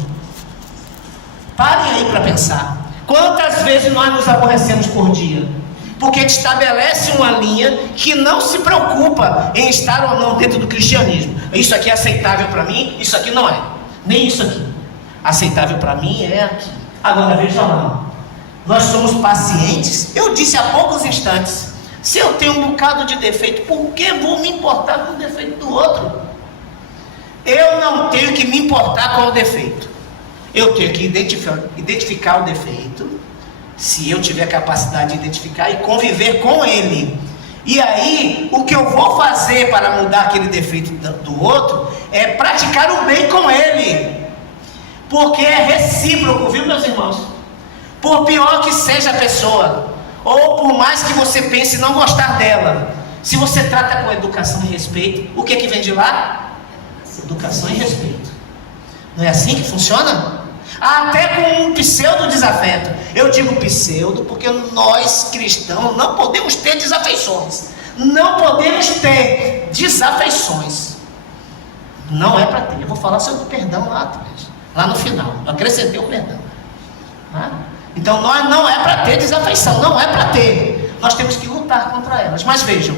Parem aí para pensar. Quantas vezes nós nos aborrecemos por dia? Porque a gente estabelece uma linha que não se preocupa em estar ou não dentro do cristianismo. Isso aqui é aceitável para mim, isso aqui não é. Nem isso aqui. Aceitável para mim é aqui. Agora veja lá. Nós somos pacientes. Eu disse há poucos instantes. Se eu tenho um bocado de defeito, por que vou me importar com o defeito do outro? Eu não tenho que me importar com o defeito. Eu tenho que identificar o defeito, se eu tiver capacidade de identificar e conviver com ele. E aí, o que eu vou fazer para mudar aquele defeito do outro é praticar o bem com ele. Porque é recíproco, viu, meus irmãos? Por pior que seja a pessoa, ou por mais que você pense não gostar dela, se você trata com educação e respeito, o que vem de lá? Educação e respeito. Não é assim que funciona? Até com um pseudo desafeto. Eu digo pseudo porque nós cristãos não podemos ter desafeições. Não podemos ter desafeições. Não é para ter. Eu vou falar sobre o perdão lá atrás, lá no final. Eu acrescentei o perdão. Então nós não é para ter desafeição. Não é para ter. Nós temos que lutar contra elas. Mas vejam,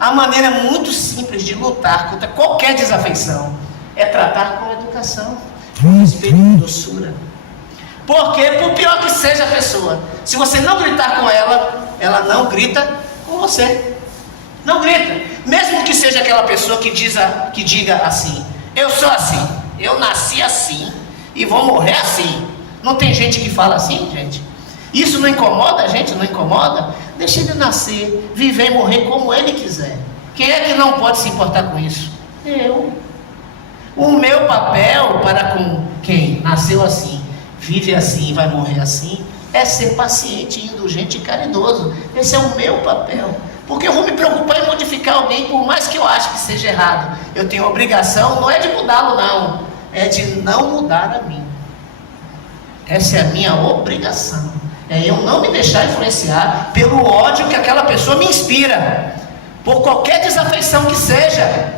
a maneira muito simples de lutar contra qualquer desafeição é tratar com educação, com respeito, com doçura. Porque, por pior que seja a pessoa, se você não gritar com ela, ela não grita com você. Não grita. Mesmo que seja aquela pessoa que diga assim: eu sou assim, eu nasci assim e vou morrer assim. Não tem gente que fala assim, gente? Isso não incomoda a gente? Não incomoda? Deixa ele nascer, viver e morrer como ele quiser. Quem é que não pode se importar com isso? Eu. O meu papel para com quem nasceu assim, vive assim e vai morrer assim, é ser paciente, indulgente e caridoso. Esse é o meu papel. Porque eu vou me preocupar em modificar alguém, por mais que eu ache que seja errado. Eu tenho a obrigação, não é de mudá-lo não, é de não mudar a mim. Essa é a minha obrigação. É eu não me deixar influenciar pelo ódio que aquela pessoa me inspira. Por qualquer desafeição que seja,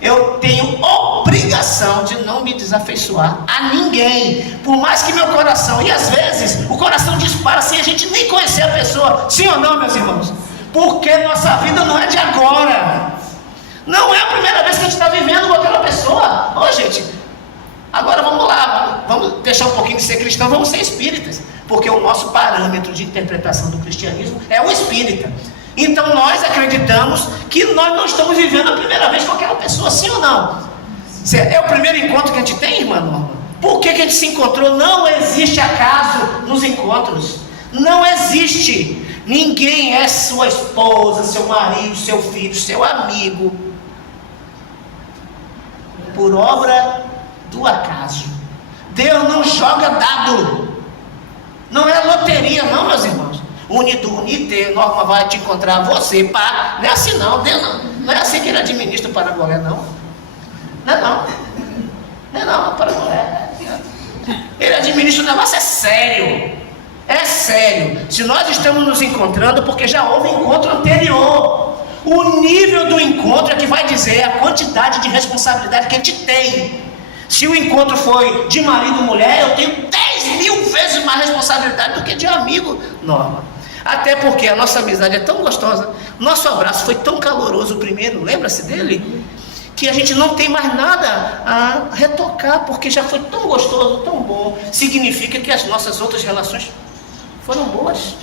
eu tenho obrigação de não me desafeiçoar a ninguém. Por mais que meu coração, e às vezes o coração dispara sem a gente nem conhecer a pessoa. Sim ou não, meus irmãos? Porque nossa vida não é de agora. Não é a primeira vez que a gente está vivendo com aquela pessoa. Ô gente, agora vamos lá, vamos deixar um pouquinho de ser cristão, vamos ser espíritas. Porque o nosso parâmetro de interpretação do cristianismo é o espírita. Então nós acreditamos que nós não estamos vivendo a primeira vez com aquela pessoa, sim ou não? É o primeiro encontro que a gente tem, irmã Norma? Por que a gente se encontrou? Não existe acaso nos encontros. Não existe. Ninguém é sua esposa, seu marido, seu filho, seu amigo por obra do acaso. Deus não joga dado. Não é loteria não, meus irmãos. Unido, unite, Norma vai te encontrar você, pá. Não é assim não, Deus não é assim que ele administra o Paragolé não. Não é não. Não é não, Paragolé. Ele administra o negócio, é sério. É sério. Se nós estamos nos encontrando, porque já houve encontro anterior. O nível do encontro é que vai dizer a quantidade de responsabilidade que a gente tem. Se o encontro foi de marido e mulher, eu tenho 10.000 vezes mais responsabilidade do que de amigo, Norma. Até porque a nossa amizade é tão gostosa, nosso abraço foi tão caloroso o primeiro, lembra-se dele? Que a gente não tem mais nada a retocar, porque já foi tão gostoso, tão bom. Significa que as nossas outras relações foram boas.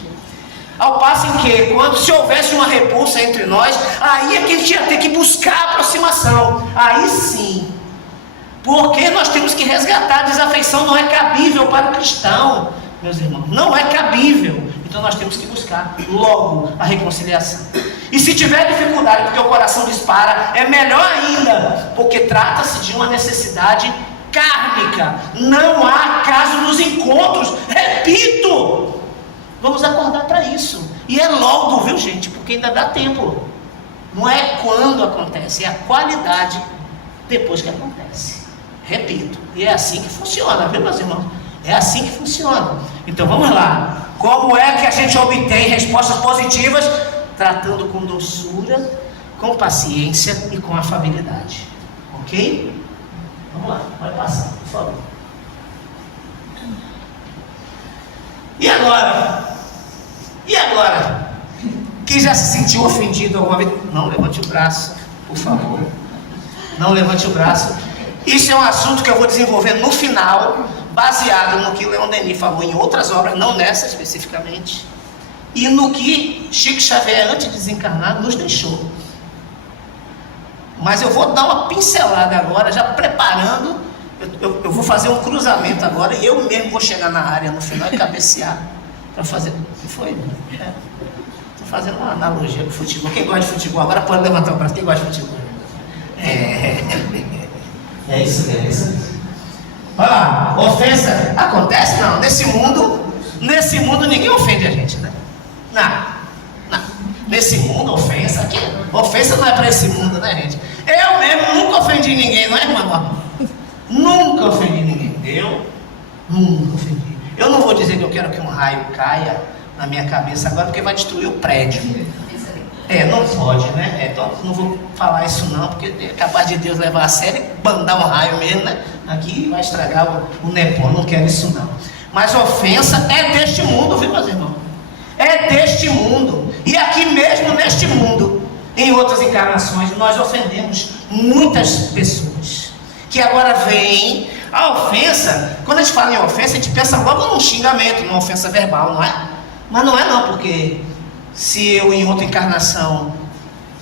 Ao passo em que, quando se houvesse uma repulsa entre nós, aí é que a gente ia ter que buscar aproximação. Aí sim. Porque nós temos que resgatar. A desafeição não é cabível para o cristão, meus irmãos. Não é cabível. Então nós temos que buscar logo a reconciliação. E se tiver dificuldade porque o coração dispara, é melhor ainda, porque trata-se de uma necessidade kármica. Não há acaso nos encontros. Repito, vamos acordar para isso. E é logo, viu gente? Porque ainda dá tempo. Não é quando acontece, é a qualidade depois que acontece. Repito, e é assim que funciona, viu meus irmãos? É assim que funciona. Então vamos lá. Como é que a gente obtém respostas positivas? Tratando com doçura, com paciência e com afabilidade. Ok? Vamos lá, vai passar, por favor. E agora? E agora? Quem já se sentiu ofendido alguma vez? Não levante o braço, por favor. Não levante o braço. Isso é um assunto que eu vou desenvolver no final, baseado no que Leon Denis falou em outras obras, não nessa especificamente, e no que Chico Xavier, antes de desencarnar, nos deixou. Mas eu vou dar uma pincelada agora, já preparando. Eu vou fazer um cruzamento agora e eu mesmo vou chegar na área no final e cabecear para fazer. O que foi? Estou fazendo uma analogia com futebol. Quem gosta de futebol agora pode levantar o braço. Quem gosta de futebol? É isso mesmo, é isso mesmo. Olha lá, ofensa acontece? Não, nesse mundo ninguém ofende a gente, né? Não. Nesse mundo, ofensa não é para esse mundo, né, gente? Eu mesmo nunca ofendi ninguém, não é, irmão? Nunca ofendi ninguém. Eu nunca ofendi. Eu não vou dizer que eu quero que um raio caia na minha cabeça agora, porque vai destruir o prédio. Não pode, né? Então não vou falar isso não, porque é capaz de Deus levar a sério e mandar um raio mesmo, né? Aqui vai estragar o Nepal, não quero isso não. Mas ofensa é deste mundo, viu, meus irmãos? É deste mundo. E aqui mesmo neste mundo, em outras encarnações, nós ofendemos muitas pessoas. Que agora vem a ofensa. Quando a gente fala em ofensa, a gente pensa logo num xingamento, numa ofensa verbal, não é? Mas não é não, porque se eu em outra encarnação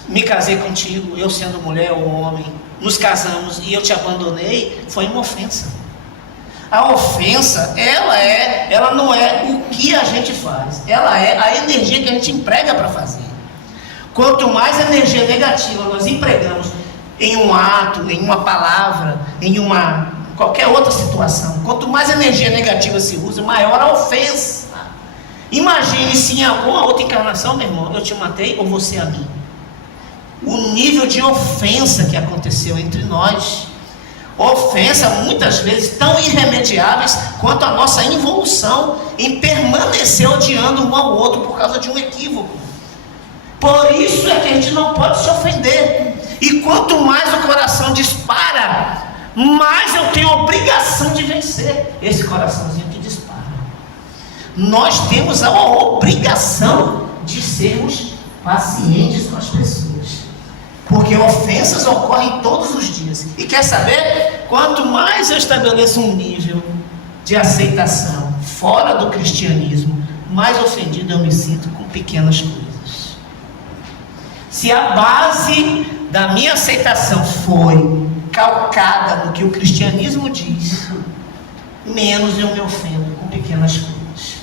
me casei contigo, eu sendo mulher ou homem, nos casamos e eu te abandonei, foi uma ofensa. A ofensa, ela não é o que a gente faz, ela é a energia que a gente emprega para fazer. Quanto mais energia negativa nós empregamos em um ato, em uma palavra, em qualquer outra situação, quanto mais energia negativa se usa, maior a ofensa. Imagine se em alguma outra encarnação, meu irmão, eu te matei ou você a mim. O nível de ofensa que aconteceu entre nós. Ofensa muitas vezes tão irremediáveis quanto a nossa involução em permanecer odiando um ao outro por causa de um equívoco. Por isso é que a gente não pode se ofender. E quanto mais o coração dispara, mais eu tenho a obrigação de vencer esse coraçãozinho que dispara. Nós temos a obrigação de sermos pacientes com as pessoas. Porque ofensas ocorrem todos os dias. E quer saber? Quanto mais eu estabeleço um nível de aceitação fora do cristianismo, mais ofendido eu me sinto com pequenas coisas. Se a base da minha aceitação foi calcada no que o cristianismo diz, menos eu me ofendo com pequenas coisas.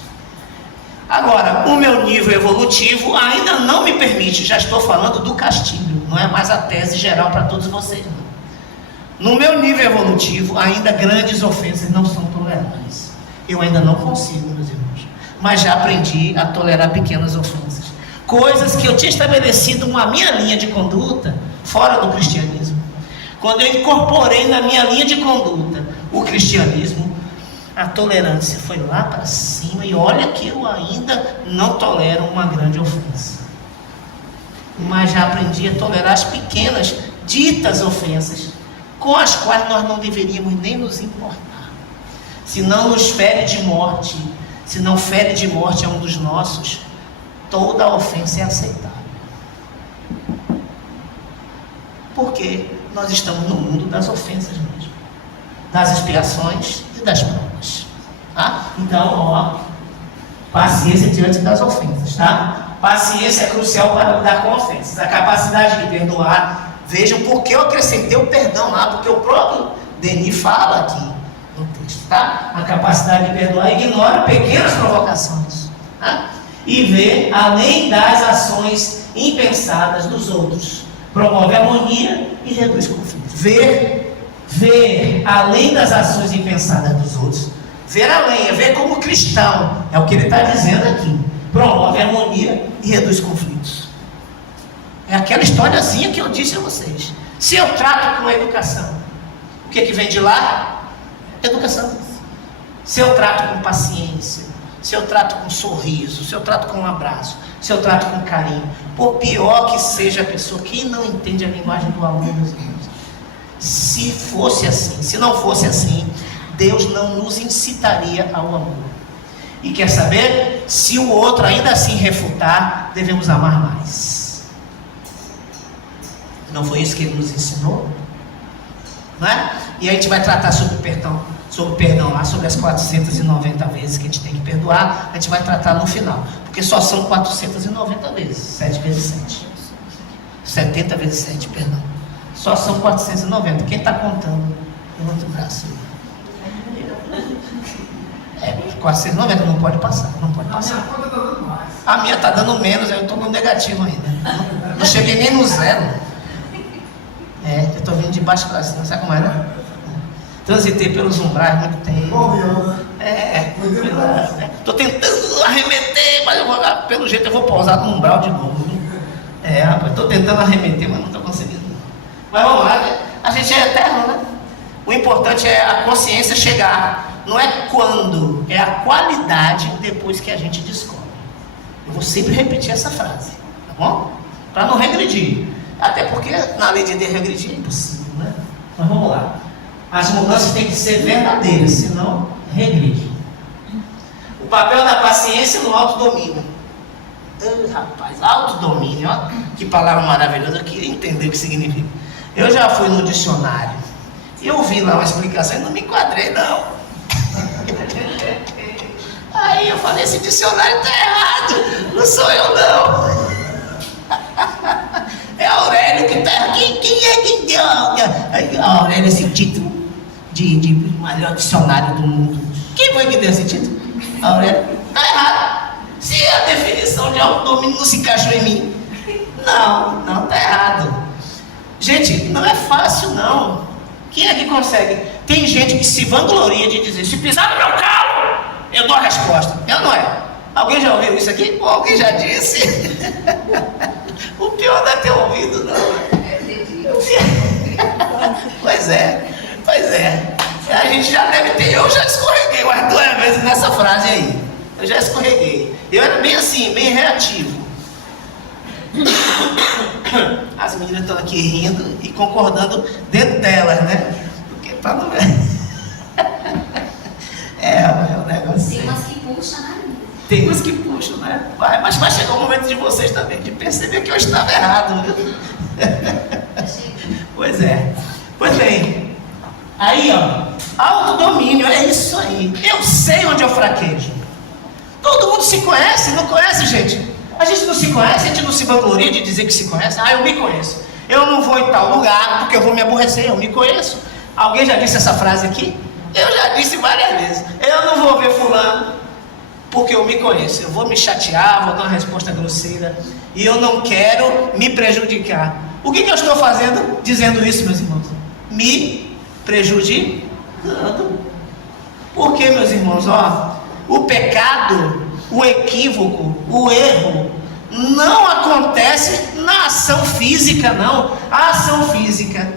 Agora, o meu nível evolutivo ainda não me permite, já estou falando do castigo, não é mais a tese geral para todos vocês. Não. No meu nível evolutivo, ainda grandes ofensas não são toleráveis. Eu ainda não consigo, meus irmãos, mas já aprendi a tolerar pequenas ofensas. Coisas que eu tinha estabelecido uma minha linha de conduta fora do cristianismo. Quando eu incorporei na minha linha de conduta o cristianismo, a tolerância foi lá para cima, e olha que eu ainda não tolero uma grande ofensa. Mas já aprendi a tolerar as pequenas, ditas ofensas, com as quais nós não deveríamos nem nos importar. Se não nos fere de morte, se não fere de morte a um dos nossos, toda a ofensa é aceitável. Porque nós estamos no mundo das ofensas mesmo, das expiações e das provas. Tá? Então, paciência diante das ofensas, tá? Paciência é crucial para lidar com ofensas. A capacidade de perdoar. Vejam porque eu acrescentei o perdão lá, porque o próprio Denis fala aqui no texto, tá? A capacidade de perdoar ignora pequenas provocações, tá? E vê além das ações impensadas dos outros. Promove harmonia e reduz conflito. Ver além das ações impensadas dos outros. Ver além, é ver como cristão. É o que ele está dizendo aqui. Promove harmonia e reduz conflitos. É aquela historiazinha que eu disse a vocês. Se eu trato com educação, o que vem de lá? Educação. Se eu trato com paciência, se eu trato com sorriso, se eu trato com um abraço, se eu trato com carinho, Por pior que seja a pessoa, quem não entende a linguagem do amor, meus irmãos? Se fosse assim, se não fosse assim, Deus não nos incitaria ao amor. E quer saber? Se o outro ainda assim refutar, devemos amar mais. Não foi isso que Ele nos ensinou? Não é? E a gente vai tratar sobre perdão lá, sobre as 490 vezes que a gente tem que perdoar, a gente vai tratar no final. Porque só são 490 vezes, 7 vezes 7. 70 vezes 7, perdão. Só são 490. Quem está contando? Levanta o braço aí. 490 não pode passar, não pode passar. A minha está dando menos, eu estou no negativo ainda. Não cheguei nem no zero. Eu estou vindo de baixo para cima, sabe como é, né? Transitei pelos umbrais muito tempo. Estou tentando arremeter, mas pelo jeito eu vou pousar no umbral de novo. Rapaz, estou tentando arremeter, mas não estou conseguindo. Mas vamos lá, a gente é eterno, né? O importante é a consciência chegar. Não é quando, é a qualidade depois que a gente descobre. Eu vou sempre repetir essa frase, tá bom? Para não regredir. Até porque na lei de Deus regredir é impossível, né? Mas vamos lá. As mudanças têm que ser verdadeiras, senão regride. O papel da paciência no autodomínio. Rapaz, autodomínio, ó, que palavra maravilhosa, eu queria entender o que significa. Eu já fui no dicionário e eu vi lá uma explicação e não me enquadrei, não. Aí eu falei, esse dicionário está errado, não sou eu não. É Aurélio que está errado. Quem é que deu? Aurélio, esse título de melhor dicionário do mundo. Quem foi que deu esse título? Aurélio. Está errado. Se a definição de autodomínio não se encaixou em mim. Não, está errado. Gente, não é fácil não. Quem é que consegue? Tem gente que se vangloria de dizer, se pisar no meu calo, eu dou a resposta. Eu não é. Alguém já ouviu isso aqui? Ou alguém já disse? O pior não é ter ouvido, não. Pois é. A gente já deve ter. Eu já escorreguei umas 2 vezes nessa frase aí. Eu já escorreguei. Eu era bem assim, bem reativo. As meninas estão aqui rindo e concordando dentro delas, né? Porque para não ver. É um negócio. Tem umas que puxam, né? Tem umas que puxam, né? Mas vai chegar o momento de vocês também de perceber que eu estava errado, viu? Pois é. Pois bem. Aí, ó. Autodomínio, é isso aí. Eu sei onde eu fraquejo. Todo mundo se conhece, não conhece, gente? A gente não se conhece, a gente não se vangloria de dizer que se conhece. Eu me conheço. Eu não vou em tal lugar porque eu vou me aborrecer, eu me conheço. Alguém já disse essa frase aqui? Eu já disse várias vezes. Eu não vou ver fulano porque eu me conheço. Eu vou me chatear, vou dar uma resposta grosseira e eu não quero me prejudicar. O que eu estou fazendo dizendo isso, meus irmãos? Me prejudicando. Por quê, meus irmãos? O pecado, o equívoco, o erro não acontece na ação física, não. A ação física,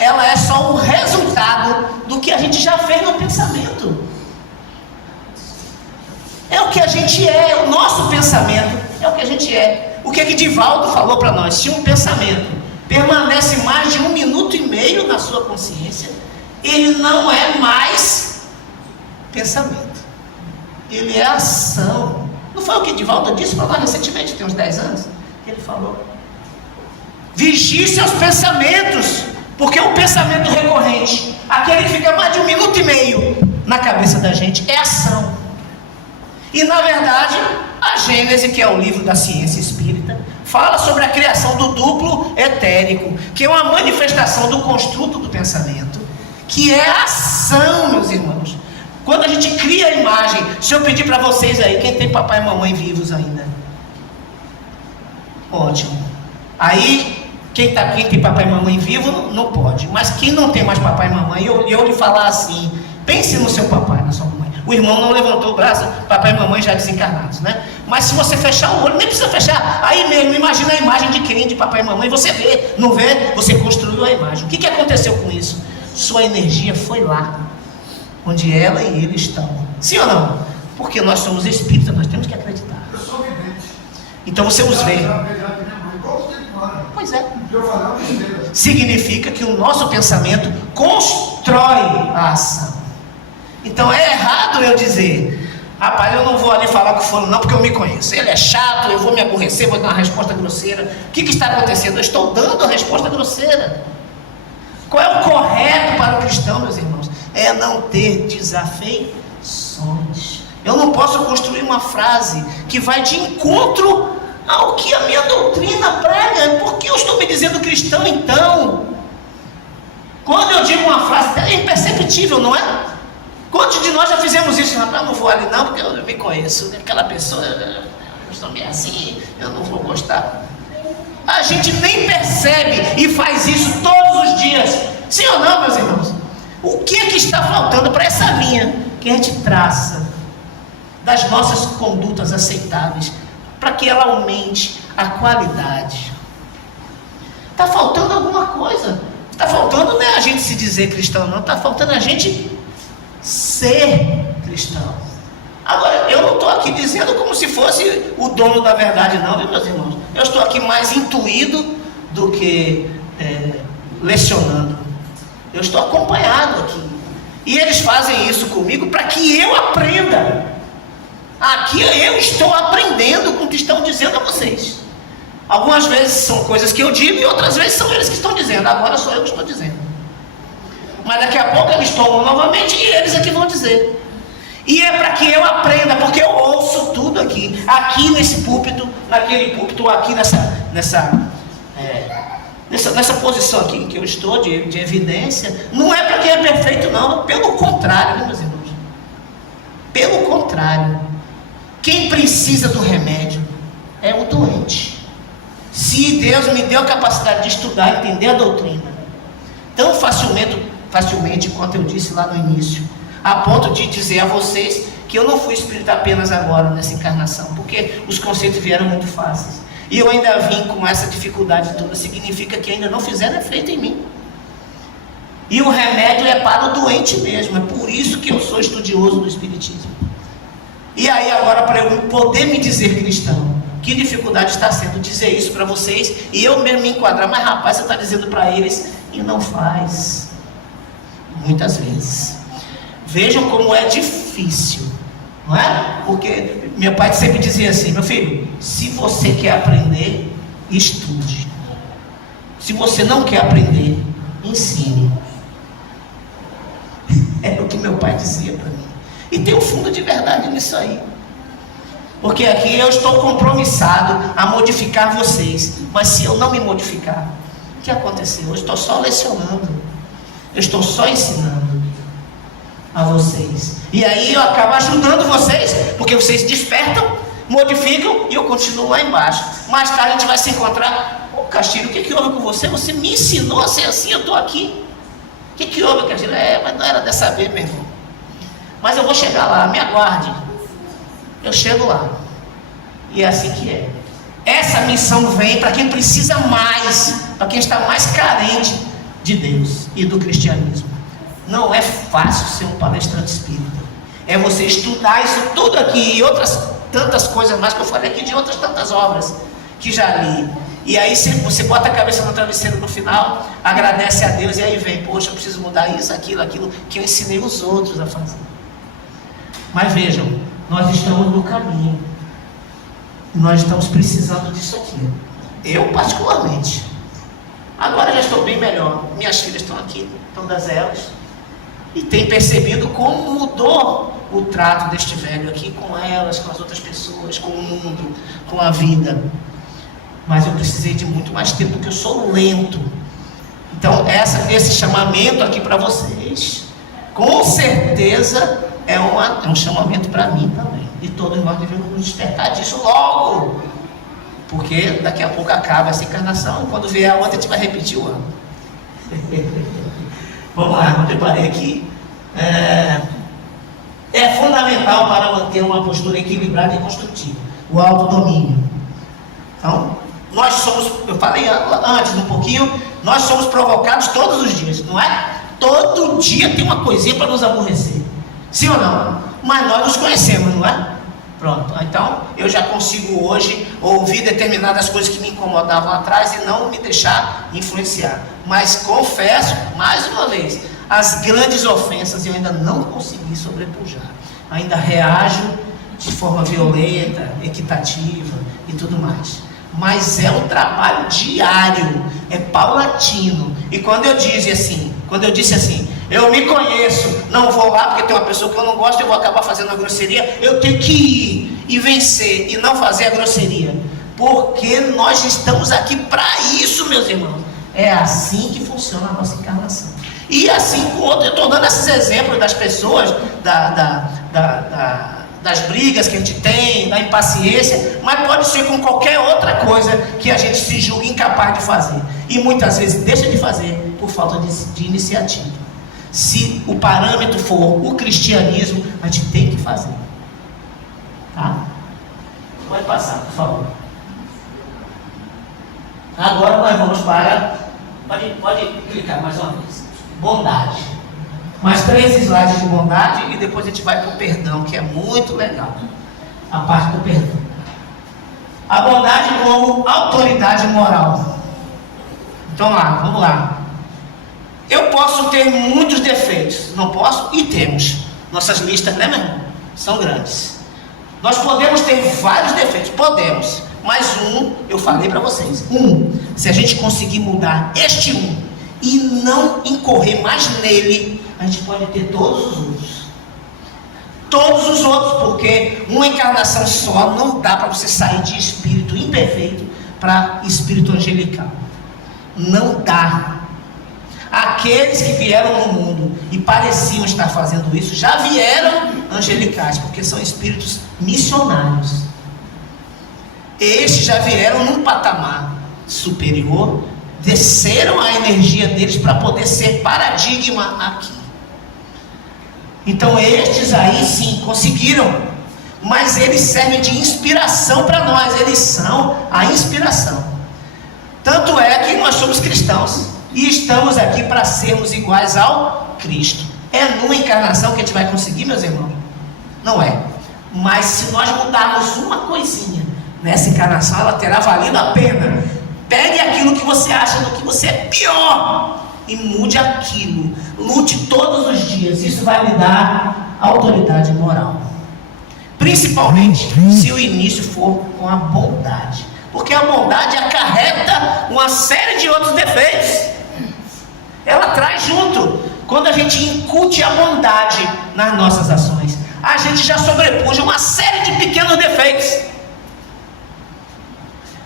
ela é só o resultado do que a gente já fez no pensamento. É o que a gente é, o nosso pensamento é o que a gente é. O que Divaldo falou para nós? Se um pensamento permanece mais de 1 minuto e meio na sua consciência, ele não é mais pensamento. Ele é ação. Não foi o que Divaldo disse para nós recentemente, tem uns 10 anos? Ele falou: vigie seus pensamentos, porque o pensamento recorrente, aquele que fica mais de 1 minuto e meio na cabeça da gente, é ação. E na verdade, a Gênese, que é o livro da ciência espírita, fala sobre a criação do duplo etérico, que é uma manifestação do construto do pensamento, que é a ação, meus irmãos. Quando a gente cria a imagem, se eu pedir para vocês aí, quem tem papai e mamãe vivos ainda? Ótimo. Aí, quem tem papai e mamãe vivo, não pode. Mas quem não tem mais papai e mamãe, eu lhe falar assim, pense no seu papai, na sua mamãe. O irmão não levantou o braço, papai e mamãe já desencarnados, né? Mas se você fechar o olho, nem precisa fechar. Aí mesmo, imagina a imagem de quem? De papai e mamãe. Você vê, não vê? Você construiu a imagem. O que aconteceu com isso? Sua energia foi lá, onde ela e ele estão. Sim ou não? Porque nós somos espíritas, nós temos que acreditar. Eu sou vidente. Então você os vê. Pois é. Significa que o nosso pensamento constrói a ação. Então é errado eu dizer: rapaz, eu não vou ali falar com o fulano não, porque eu me conheço. Ele é chato, eu vou me aborrecer, vou dar uma resposta grosseira. O que está acontecendo? Eu estou dando a resposta grosseira. Qual é o correto para o cristão, meus irmãos? É não ter desafeições. Eu não posso construir uma frase que vai de encontro ao que a minha doutrina prega. Por que eu estou me dizendo cristão então? Quando eu digo uma frase, é imperceptível, não é? Quantos de nós já fizemos isso? Rapaz, eu não vou ali não, porque eu me conheço. Aquela pessoa, eu estou meio assim, eu não vou gostar. A gente nem percebe e faz isso todos os dias. Sim ou não, meus irmãos? O que é que está faltando para essa linha que a gente traça das nossas condutas aceitáveis, para que ela aumente a qualidade? Está faltando alguma coisa. Está faltando não é a gente se dizer cristão, não. Está faltando a gente ser cristão. Agora, eu não estou aqui dizendo como se fosse o dono da verdade, não, viu, meus irmãos? Eu estou aqui mais intuído do que lecionando. Eu estou acompanhado aqui. E eles fazem isso comigo para que eu aprenda. Aqui eu estou aprendendo com o que estão dizendo a vocês. Algumas vezes são coisas que eu digo e outras vezes são eles que estão dizendo. Agora sou eu que estou dizendo. Mas daqui a pouco eles tomam novamente e eles é que vão dizer. E é para que eu aprenda, porque eu ouço tudo aqui. Aqui nesse púlpito, naquele púlpito, aqui nessa posição aqui que eu estou, de evidência. Não é para quem é perfeito, não. Pelo contrário, né, meus irmãos? Pelo contrário. Quem precisa do remédio é o doente. Se Deus me deu a capacidade de estudar, entender a doutrina tão facilmente quanto eu disse lá no início, a ponto de dizer a vocês que eu não fui espírita apenas agora nessa encarnação, porque os conceitos vieram muito fáceis, e eu ainda vim com essa dificuldade toda, significa que ainda não fizeram efeito em mim. E o remédio é para o doente mesmo. É por isso que eu sou estudioso do espiritismo. E aí agora, para eu poder me dizer cristão, que dificuldade está sendo dizer isso para vocês e eu mesmo me enquadrar? Mas rapaz, você está dizendo para eles e não faz. Muitas vezes. Vejam como é difícil, não é? Porque meu pai sempre dizia assim: meu filho, se você quer aprender, estude. Se você não quer aprender, ensine. Era o que meu pai dizia para mim. E tem um fundo de verdade nisso aí. Porque aqui eu estou compromissado a modificar vocês. Mas se eu não me modificar, o que aconteceu? Eu estou só lecionando. Eu estou só ensinando a vocês. E aí eu acabo ajudando vocês, porque vocês despertam, modificam e eu continuo lá embaixo. Mais tarde a gente vai se encontrar. Ô Castilho, o que houve com você? Você me ensinou a ser assim, eu estou aqui. O que houve, Castilho? Mas não era dessa vez, meu irmão. Mas eu vou chegar lá, me aguarde. Eu chego lá. E é assim que é. Essa missão vem para quem precisa mais, para quem está mais carente de Deus e do cristianismo. Não é fácil ser um palestrante espírita. É você estudar isso tudo aqui e outras tantas coisas mais que eu falei aqui, de outras tantas obras que já li. E aí você bota a cabeça no travesseiro no final, agradece a Deus e aí vem: poxa, eu preciso mudar isso, aquilo que eu ensinei os outros a fazer. Mas vejam, nós estamos no caminho. Nós estamos precisando disso aqui. Eu particularmente. Agora já estou bem melhor. Minhas filhas estão aqui, todas elas. E tem percebido como mudou o trato deste velho aqui com elas, com as outras pessoas, com o mundo, com a vida. Mas eu precisei de muito mais tempo, porque eu sou lento. Então esse chamamento aqui para vocês, com certeza é um chamamento para mim também. E todos nós devemos nos despertar disso logo. Porque daqui a pouco acaba essa encarnação. E quando vier a outra, a gente vai repetir o ano. Vamos lá, eu preparei aqui. É fundamental para manter uma postura equilibrada e construtiva. O autodomínio. Então, nós somos, eu falei antes um pouquinho, nós somos provocados todos os dias, não é? Todo dia tem uma coisinha para nos aborrecer. Sim ou não? Mas nós nos conhecemos, não é? Pronto, então eu já consigo hoje ouvir determinadas coisas que me incomodavam lá atrás e não me deixar influenciar. Mas confesso, mais uma vez, as grandes ofensas eu ainda não consegui sobrepujar. Ainda reajo de forma violenta, equitativa e tudo mais. Mas é um trabalho diário, é paulatino. E quando eu disse assim, eu me conheço, não vou lá porque tem uma pessoa que eu não gosto, eu vou acabar fazendo a grosseria, eu tenho que ir e vencer e não fazer a grosseria, porque nós estamos aqui para isso, meus irmãos. É assim que funciona a nossa encarnação. E assim com outro, eu estou dando esses exemplos das pessoas, das brigas que a gente tem, da impaciência, mas pode ser com qualquer outra coisa que a gente se julgue incapaz de fazer, e muitas vezes deixa de fazer por falta de iniciativa. Se o parâmetro for o cristianismo, a gente tem que fazer. Tá? Pode passar, por favor. Agora nós vamos para... Pode clicar mais uma vez. Bondade. Mais 3 slides de bondade e depois a gente vai para o perdão, que é muito legal. A parte do perdão. A bondade como autoridade moral. Então vamos lá. Eu posso ter muitos defeitos, não posso? E temos. Nossas listas, né, meu irmão? São grandes. Nós podemos ter vários defeitos, podemos. Mas eu falei para vocês, se a gente conseguir mudar este e não incorrer mais nele, a gente pode ter todos os outros. Todos os outros, porque uma encarnação só não dá para você sair de espírito imperfeito para espírito angelical. Não dá. Aqueles que vieram no mundo e pareciam estar fazendo isso, já vieram angelicais, porque são espíritos missionários. Estes já vieram num patamar superior, desceram a energia deles para poder ser paradigma aqui. Então estes aí sim conseguiram, mas eles servem de inspiração para nós, eles são a inspiração. Tanto é que nós somos cristãos e estamos aqui para sermos iguais ao Cristo. É numa encarnação que a gente vai conseguir, meus irmãos? Não é. Mas se nós mudarmos uma coisinha nessa encarnação, ela terá valido a pena. Pegue aquilo que você acha do que você é pior e mude aquilo. Lute todos os dias. Isso vai lhe dar autoridade moral. Principalmente se o início for com a bondade. Porque a bondade acarreta uma série de outros defeitos. Ela traz junto. Quando a gente incute a bondade nas nossas ações, a gente já sobrepuja uma série de pequenos defeitos.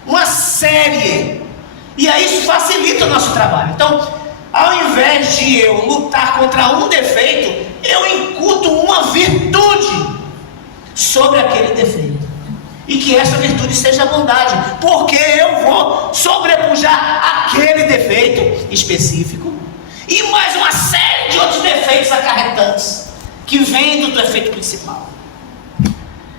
Uma série. E aí isso facilita o nosso trabalho. Então, ao invés de eu lutar contra um defeito, eu incuto uma virtude sobre aquele defeito. E que essa virtude seja a bondade. Porque eu vou sobrepujar aquele defeito específico e mais uma série de outros defeitos acarretantes que vêm do defeito principal.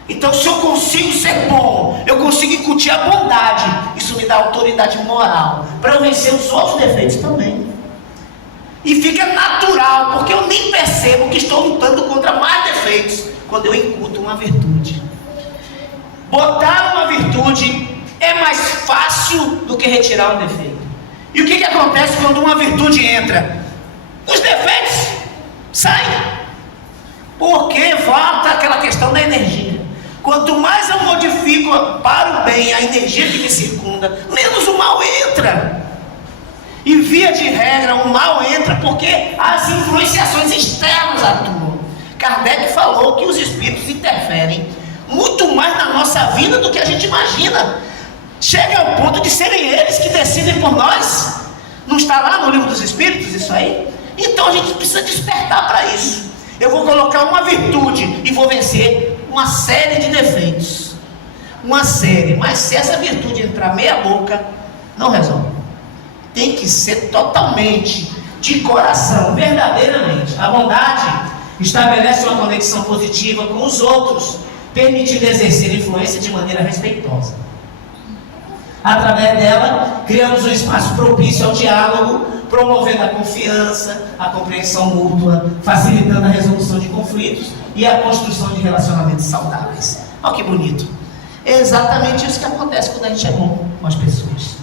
Então, se eu consigo ser bom, eu consigo incutir a bondade, isso me dá autoridade moral para eu vencer os outros defeitos também. E fica natural, porque eu nem percebo que estou lutando contra mais defeitos quando eu incuto uma virtude. Botar uma virtude é mais fácil do que retirar um defeito. E o que acontece quando uma virtude entra? Os defeitos saem. Porque volta aquela questão da energia. Quanto mais eu modifico para o bem a energia que me circunda, menos o mal entra. E via de regra, o mal entra porque as influenciações externas atuam. Kardec falou que os espíritos interferem muito mais na nossa vida do que a gente imagina. Chega ao ponto de serem eles que decidem por nós. Não está lá no livro dos espíritos isso aí? Então a gente precisa despertar para isso. Eu vou colocar uma virtude e vou vencer uma série de defeitos. Uma série. Mas se essa virtude entrar meia boca, não resolve. Tem que ser totalmente, de coração, verdadeiramente. A bondade estabelece uma conexão positiva com os outros, permitindo exercer influência de maneira respeitosa. Através dela, criamos um espaço propício ao diálogo, promovendo a confiança, a compreensão mútua, facilitando a resolução de conflitos e a construção de relacionamentos saudáveis. Olha que bonito. É exatamente isso que acontece quando a gente é bom com as pessoas.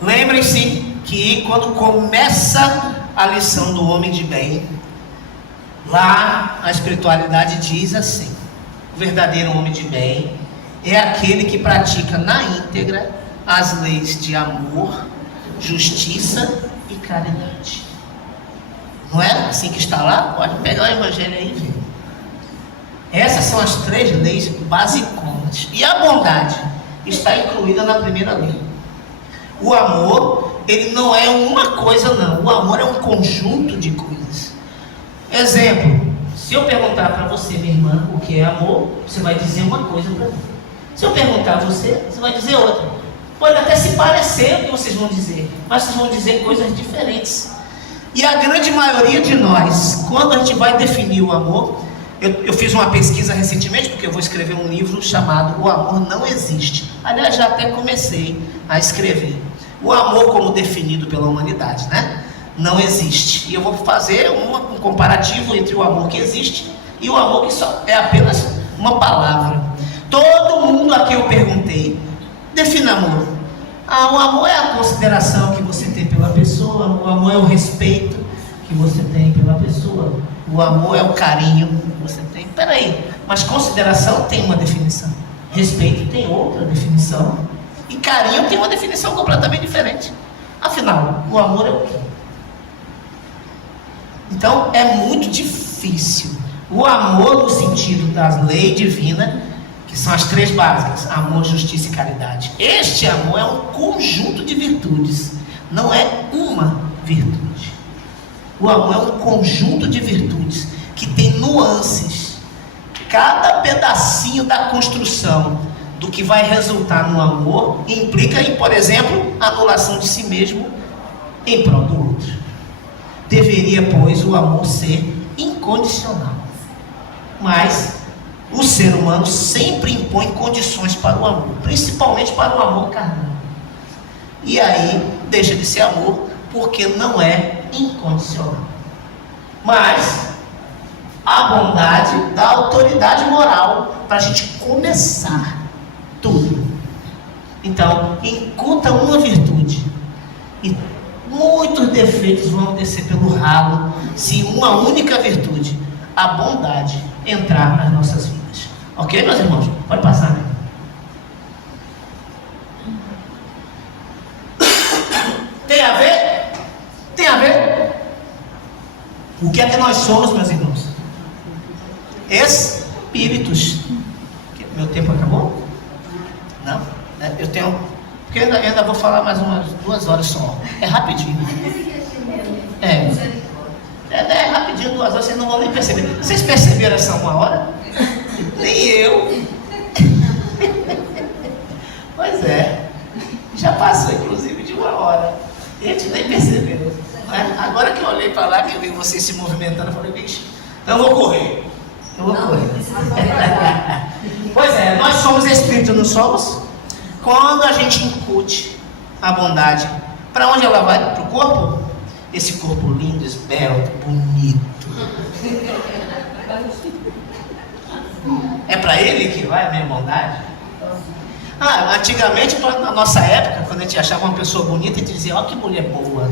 Lembrem-se que quando começa a lição do homem de bem, lá a espiritualidade diz assim: o verdadeiro homem de bem é aquele que pratica na íntegra as leis de amor, justiça e caridade. Não é assim que está lá? Pode pegar o evangelho aí e ver. Essas são as 3 leis basiconas. E a bondade está incluída na primeira lei. O amor, ele não é uma coisa não. O amor é um conjunto de coisas. Exemplo, se eu perguntar para você, minha irmã, o que é amor, você vai dizer uma coisa para mim. Se eu perguntar a você, você vai dizer outra. Pode até se parecer o que vocês vão dizer, mas vocês vão dizer coisas diferentes. E a grande maioria de nós, quando a gente vai definir o amor, eu fiz uma pesquisa recentemente, porque eu vou escrever um livro chamado O Amor Não Existe. Aliás, já até comecei a escrever. O amor como definido pela humanidade, né? Não existe. E eu vou fazer um comparativo entre o amor que existe e o amor que só é apenas uma palavra. Todo mundo a quem eu perguntei, defina amor. O amor é a consideração que você tem pela pessoa, o amor é o respeito que você tem pela pessoa, o amor é o carinho que você tem. Peraí, mas consideração tem uma definição, respeito tem outra definição, e carinho tem uma definição completamente diferente. Afinal, o amor é o quê? Então, é muito difícil. O amor no sentido das leis divinas, que são as 3 básicas: amor, justiça e caridade. Este amor é um conjunto de virtudes, não é uma virtude. O amor é um conjunto de virtudes que tem nuances. Cada pedacinho da construção do que vai resultar no amor implica em, por exemplo, anulação de si mesmo em prol do outro. Deveria, pois, o amor ser incondicional. Mas o ser humano sempre impõe condições para o amor, principalmente para o amor carnal. E aí deixa de ser amor, porque não é incondicional. Mas a bondade dá autoridade moral para a gente começar tudo. Então, incuta uma virtude e muitos defeitos vão descer pelo ralo se uma única virtude, a bondade, entrar nas nossas vidas. Ok, meus irmãos? Pode passar, né? Tem a ver? Tem a ver? O que é que nós somos, meus irmãos? Espíritos. Meu tempo acabou? Não? Eu tenho... Porque eu ainda vou falar mais umas 2 horas só. É rapidinho. É rapidinho, 2 horas, vocês não vão nem perceber. Vocês perceberam essa 1 hora? Nem eu. Pois é. Já passou, inclusive, de 1 hora. E a gente nem percebeu. Agora que eu olhei para lá, que eu vi vocês se movimentando, eu falei, bicho, então eu vou correr. Pois é, nós somos espíritos, não somos? Quando a gente incute a bondade, para onde ela vai? Para o corpo? Esse corpo lindo, esbelto, bonito. É para ele que vai a minha bondade? Antigamente, na nossa época, quando a gente achava uma pessoa bonita, a gente dizia, ó, que mulher boa.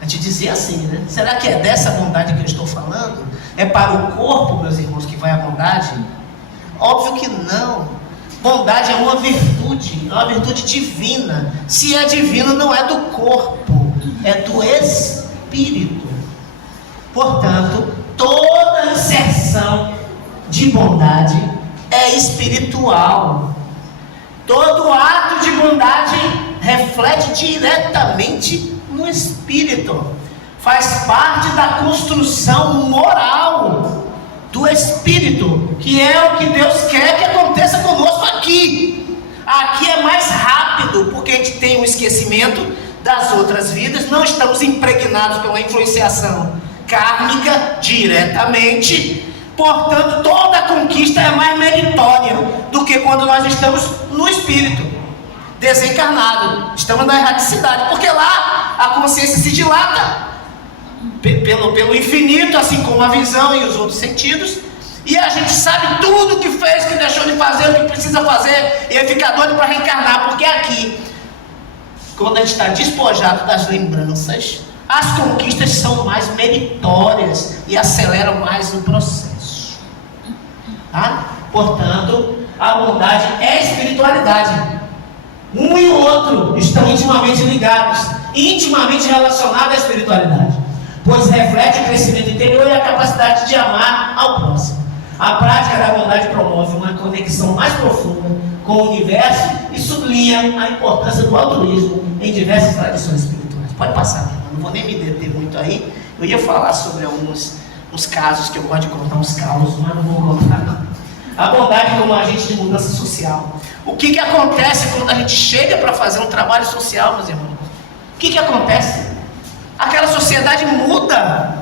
A gente dizia assim, né? Será que é dessa bondade que eu estou falando? É para o corpo, meus irmãos, que vai a bondade? Óbvio que não. Bondade é uma virtude divina. Se é divina, não é do corpo, é do espírito. Portanto, toda inserção de bondade é espiritual. Todo ato de bondade reflete diretamente no espírito. Faz parte da construção moral do espírito, que é o que Deus quer que aconteça conosco aqui. Aqui é mais rápido, porque a gente tem um esquecimento das outras vidas, não estamos impregnados pela influenciação kármica diretamente. Portanto, toda a conquista é mais meritória do que quando nós estamos no espírito, desencarnado. Estamos na erradicidade, porque lá a consciência se dilata. pelo infinito, assim como a visão e os outros sentidos, e a gente sabe tudo que fez, que deixou de fazer, o que precisa fazer, e aí fica doido para reencarnar, porque aqui, quando a gente está despojado das lembranças, as conquistas são mais meritórias e aceleram mais o processo. Tá? Portanto, a bondade é espiritualidade. Um e o outro estão intimamente ligados, intimamente relacionados à espiritualidade, pois reflete o crescimento interior e a capacidade de amar ao próximo. A prática da bondade promove uma conexão mais profunda com o universo e sublinha a importância do altruísmo em diversas tradições espirituais. Pode passar, meu irmão, não vou nem me deter muito aí. Eu ia falar sobre uns casos que eu gosto de contar, uns causos, mas não vou contar não. A bondade como agente de mudança social. O que acontece quando a gente chega para fazer um trabalho social, meus irmãos? O que acontece? Aquela sociedade muda.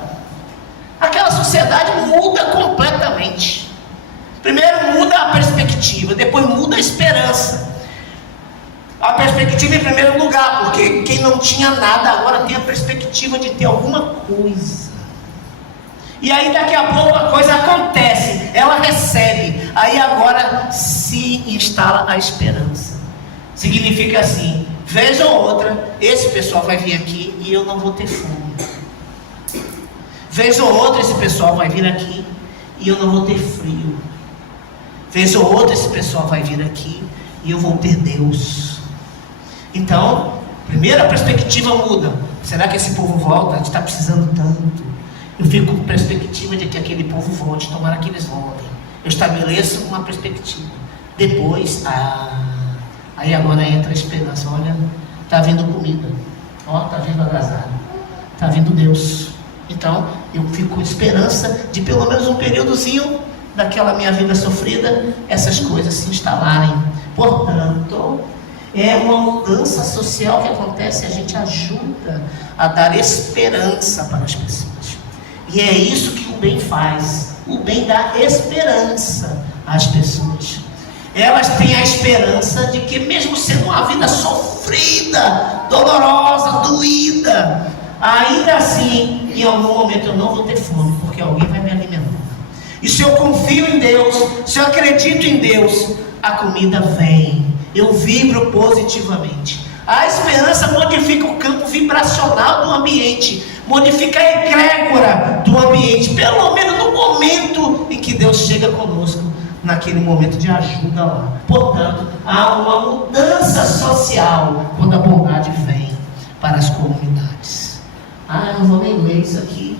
Aquela sociedade muda completamente. Primeiro muda a perspectiva, depois muda a esperança. A perspectiva em primeiro lugar, porque quem não tinha nada agora tem a perspectiva de ter alguma coisa. E aí daqui a pouco a coisa acontece, ela recebe, aí agora se instala a esperança. Significa assim, vez ou outra, esse pessoal vai vir aqui e eu não vou ter fome. Vez ou outra esse pessoal vai vir aqui e eu não vou ter frio. Vez ou outra esse pessoal vai vir aqui e eu vou ter Deus. Então, primeiro a perspectiva muda. Será que esse povo volta? A gente está precisando tanto. Eu fico com perspectiva de que aquele povo volte, tomara que eles voltem. Eu estabeleço uma perspectiva. Depois, aí agora entra a esperança. Olha, está vindo comida. Ó, está vindo agasalho. Está vindo Deus. Então, eu fico com esperança de pelo menos um períodozinho daquela minha vida sofrida, essas coisas se instalarem. Portanto, é uma mudança social que acontece, a gente ajuda a dar esperança para as pessoas. E é isso que o bem faz. O bem dá esperança às pessoas. Elas têm a esperança de que mesmo sendo uma vida sofrida, dolorosa, doída, ainda assim, em algum momento eu não vou ter fome, porque alguém vai me alimentar. E se eu confio em Deus, se eu acredito em Deus, a comida vem. Eu vibro positivamente. A esperança modifica o campo vibracional do ambiente, modifica a egrégora do ambiente, pelo menos no momento em que Deus chega conosco, naquele momento de ajuda lá. Portanto, há uma mudança social quando a bondade vem para as comunidades. Eu não vou nem ler isso aqui.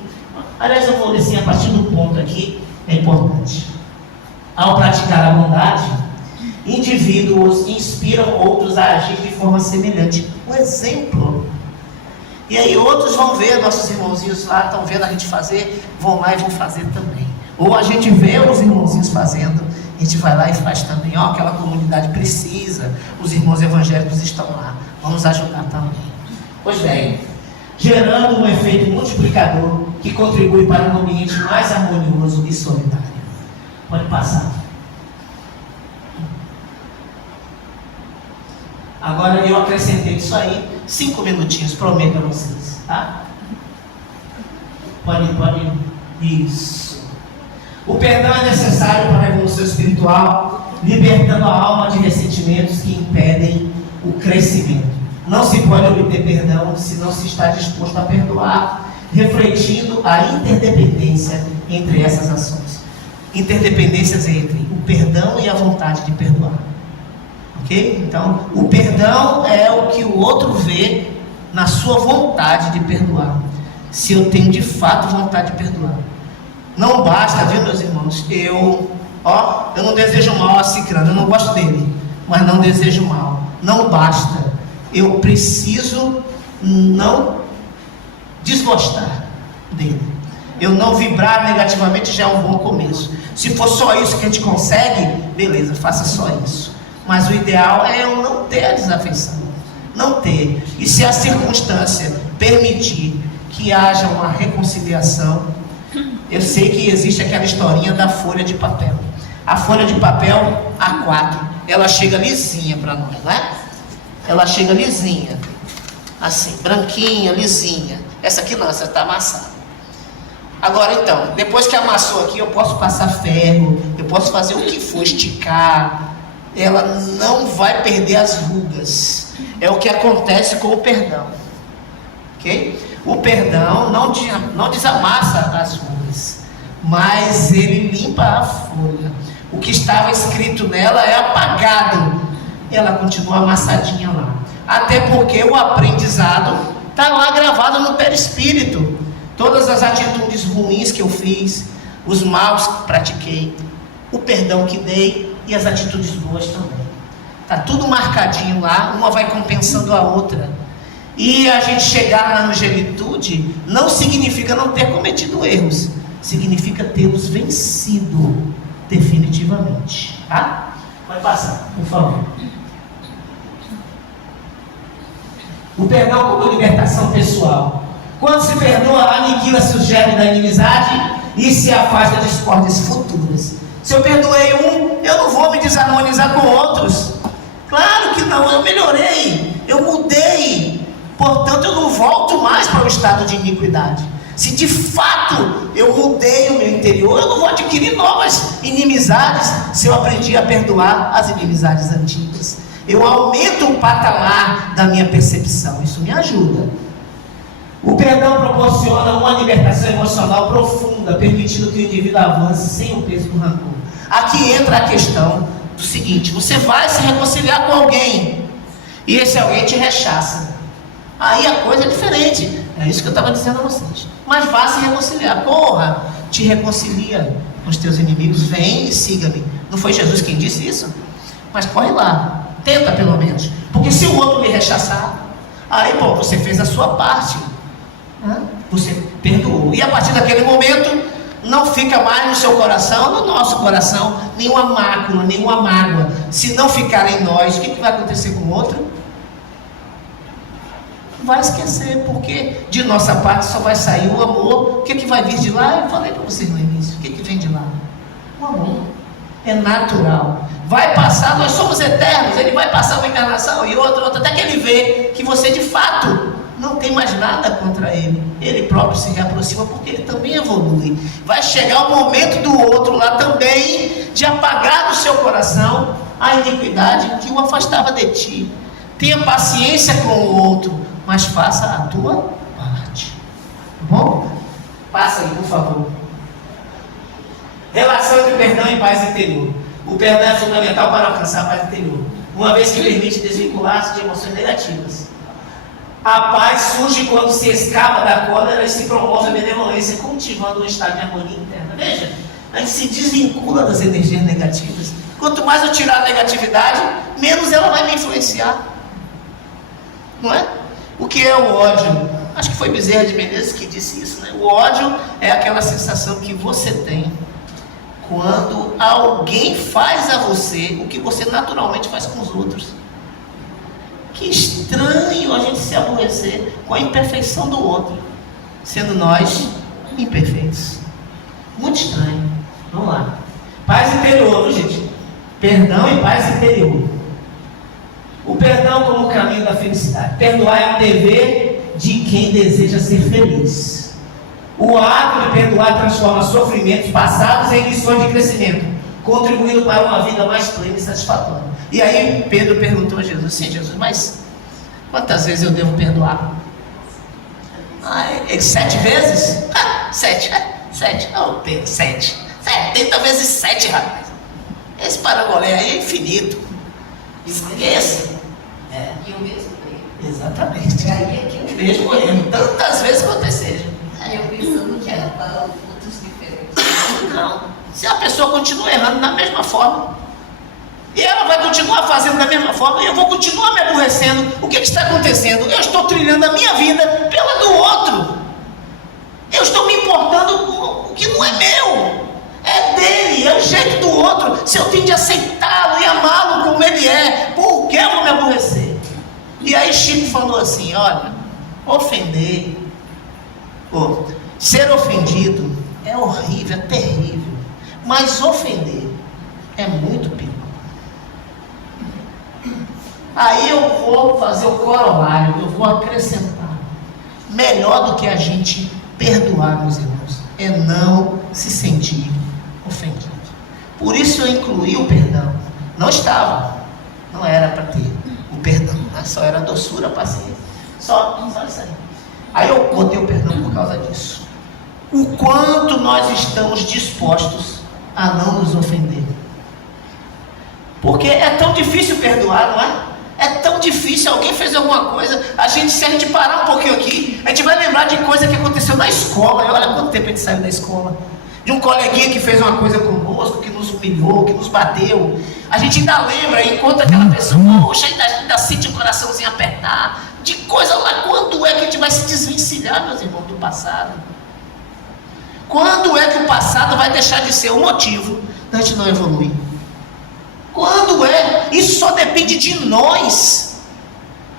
Aliás, eu vou ler sim, a partir do ponto aqui, é importante. Ao praticar a bondade, indivíduos inspiram outros a agir de forma semelhante. Um exemplo. E aí outros vão ver, nossos irmãozinhos lá estão vendo a gente fazer, vão lá e vão fazer também. Ou a gente vê os irmãozinhos fazendo, a gente vai lá e faz também. Aquela comunidade precisa, os irmãos evangélicos estão lá, vamos ajudar também. Pois bem, gerando um efeito multiplicador que contribui para um ambiente mais harmonioso e solidário. Pode passar. Agora eu acrescentei isso aí, 5 minutinhos, prometo a vocês, tá? Pode, isso. O perdão é necessário para a evolução espiritual, libertando a alma de ressentimentos que impedem o crescimento. Não se pode obter perdão se não se está disposto a perdoar, refletindo a interdependência entre essas ações. Interdependências entre o perdão e a vontade de perdoar. Ok? Então, o perdão é o que o outro vê na sua vontade de perdoar. Se eu tenho de fato vontade de perdoar. Não basta, viu, meus irmãos? Eu não desejo mal a Cicrano, eu não gosto dele, mas não desejo mal. Não basta. Eu preciso não desgostar dele. Eu não vibrar negativamente já é um bom começo. Se for só isso que a gente consegue, beleza, faça só isso. Mas o ideal é eu não ter a desafeição. Não ter. E se a circunstância permitir que haja uma reconciliação, eu sei que existe aquela historinha da folha de papel. A folha de papel A4, ela chega lisinha para nós, né? Ela chega lisinha, assim, branquinha, lisinha. Essa aqui não, essa está amassada. Agora então, depois que amassou aqui, eu posso passar ferro, eu posso fazer o que for, esticar, ela não vai perder as rugas. É o que acontece com o perdão, ok? O perdão não desamassa as rugas, mas ele limpa a folha. O que estava escrito nela é apagado, ela continua amassadinha lá. Até porque o aprendizado está lá gravado no perispírito. Todas as atitudes ruins que eu fiz, os maus que pratiquei, o perdão que dei e as atitudes boas também. Está tudo marcadinho lá, uma vai compensando a outra. E a gente chegar na angelitude não significa não ter cometido erros, significa tê-los vencido definitivamente. Tá? Vai passar, por favor. O perdão como libertação pessoal. Quando se perdoa, aniquila-se o germe da inimizade e se afasta de discórdias futuras. Se eu perdoei um, eu não vou me desarmonizar com outros. Claro que não, eu melhorei, eu mudei. Portanto, eu não volto mais para o estado de iniquidade. Se de fato eu mudei o meu interior, eu não vou adquirir novas inimizades se eu aprendi a perdoar as inimizades antigas. Eu aumento o patamar da minha percepção, isso me ajuda. O perdão proporciona uma libertação emocional profunda, permitindo que o indivíduo avance sem o peso do rancor. Aqui entra a questão do seguinte: você vai se reconciliar com alguém e esse alguém te rechaça. Aí a coisa é diferente. É isso que eu estava dizendo a vocês. Mas vá se reconciliar. Corra, te reconcilia com os teus inimigos. Vem e siga-me. Não foi Jesus quem disse isso? Mas corre lá. Tenta pelo menos. Porque se o outro lhe rechaçar, aí bom, você fez a sua parte. Você perdoou. E a partir daquele momento, não fica mais no seu coração, no nosso coração, nenhuma mácula, nenhuma mágoa. Se não ficar em nós, o que vai acontecer com o outro? Vai esquecer, porque de nossa parte só vai sair o amor. O que vai vir de lá? Eu falei para vocês no início. O que vem de lá? O amor. É natural. Vai passar, nós somos eternos. Ele vai passar uma encarnação e outra, até que ele vê que você de fato não tem mais nada contra ele. Ele próprio se reaproxima porque ele também evolui. Vai chegar o momento do outro lá também de apagar do seu coração a iniquidade que o afastava de ti. Tenha paciência com o outro, mas faça a tua parte. Tá bom? Passa aí, por favor. Relação entre perdão e paz interior. O perdão é fundamental para alcançar a paz interior, uma vez que permite desvincular-se de emoções negativas. A paz surge quando se escapa da cólera e se promove a benevolência, cultivando um estado de harmonia interna. Veja, a gente se desvincula das energias negativas. Quanto mais eu tirar a negatividade, menos ela vai me influenciar. Não é? O que é o ódio? Acho que foi Bezerra de Menezes que disse isso, né? O ódio é aquela sensação que você tem quando alguém faz a você o que você naturalmente faz com os outros. Que estranho a gente se aborrecer com a imperfeição do outro, sendo nós imperfeitos. Muito estranho. Vamos lá. Paz interior, viu, gente? Perdão e paz interior. O perdão como o caminho da felicidade. Perdoar é um dever de quem deseja ser feliz. O ato de perdoar transforma sofrimentos passados em lições de crescimento, contribuindo para uma vida mais plena e satisfatória. E aí Pedro perguntou a Jesus: sim, Jesus, mas quantas vezes eu devo perdoar? Ele 7 vezes? 7. 7. Oh, Pedro, 7. 70 vezes 7, rapaz. Esse parangolé aí é infinito. Esqueça. E o mesmo erro. Exatamente. E aí é que O mesmo erro. Tantas vezes quanto seja. Aí eu pensando que era para outros diferentes. Não. Se a pessoa continua errando da mesma forma, e ela vai continuar fazendo da mesma forma, e eu vou continuar me aborrecendo, o que está acontecendo? Eu estou trilhando a minha vida pela do outro. Eu estou me importando com o que não é meu. É dele, é o jeito do outro. Se eu tenho de aceitá-lo e amá-lo como ele é, por que eu vou me aborrecer? E aí Chico falou assim: olha, ofender, ser ofendido é horrível, é terrível, mas ofender é muito pior. Aí eu vou fazer o corolário, eu vou acrescentar: melhor do que a gente perdoar, meus irmãos, é não se sentir ofendido. Por isso eu incluí o perdão. Não era para ter o perdão, né? Só era doçura, paciência. Só isso aí. Aí eu botei o perdão por causa disso. O quanto nós estamos dispostos a não nos ofender. Porque é tão difícil perdoar, não é? É tão difícil, alguém fez alguma coisa, se a gente parar um pouquinho aqui, a gente vai lembrar de coisa que aconteceu na escola. E olha quanto tempo a gente saiu da escola. De um coleguinha que fez uma coisa conosco, que nos humilhou, que nos bateu. A gente ainda lembra e encontra aquela pessoa, poxa, ainda sente o coraçãozinho apertar. De coisa lá, quando é que a gente vai se desvencilhar, meus irmãos, do passado? Quando é que o passado vai deixar de ser o motivo da gente não evoluir? Quando é? Isso só depende de nós.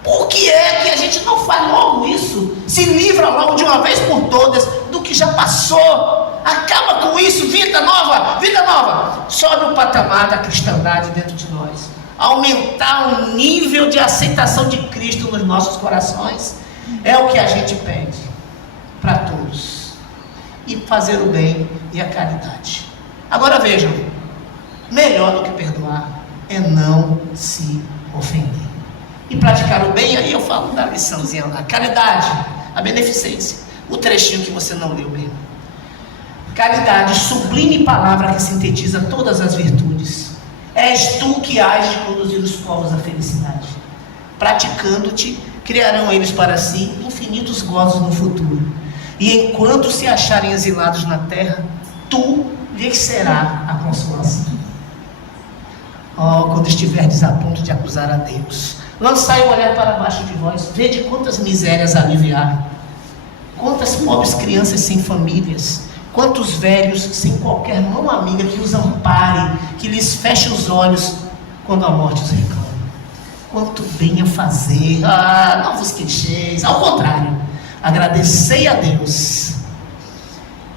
Por que é que a gente não faz logo isso? Se livra logo de uma vez por todas do que já passou. Acaba com isso, vida nova, vida nova. Sobe o patamar da cristandade dentro de nós. Aumentar o nível de aceitação de Cristo nos nossos corações. É o que a gente pede para todos. E fazer o bem e a caridade. Agora vejam, melhor do que perdoar é não se ofender. E praticar o bem, aí eu falo da liçãozinha lá. Caridade, a beneficência. O trechinho que você não leu bem. Caridade, sublime palavra que sintetiza todas as virtudes. És tu que hás de conduzir os povos à felicidade. Praticando-te, criarão eles para si infinitos gozos no futuro. E enquanto se acharem exilados na terra, tu lhes será a consolação. Quando estiverdes a ponto de acusar a Deus, lançai o olhar para baixo de vós, vede quantas misérias aliviar, quantas pobres crianças sem famílias, quantos velhos sem qualquer mão amiga que os ampare, que lhes feche os olhos quando a morte os reclama. Quanto bem a fazer, não vos queixeis, ao contrário, agradecei a Deus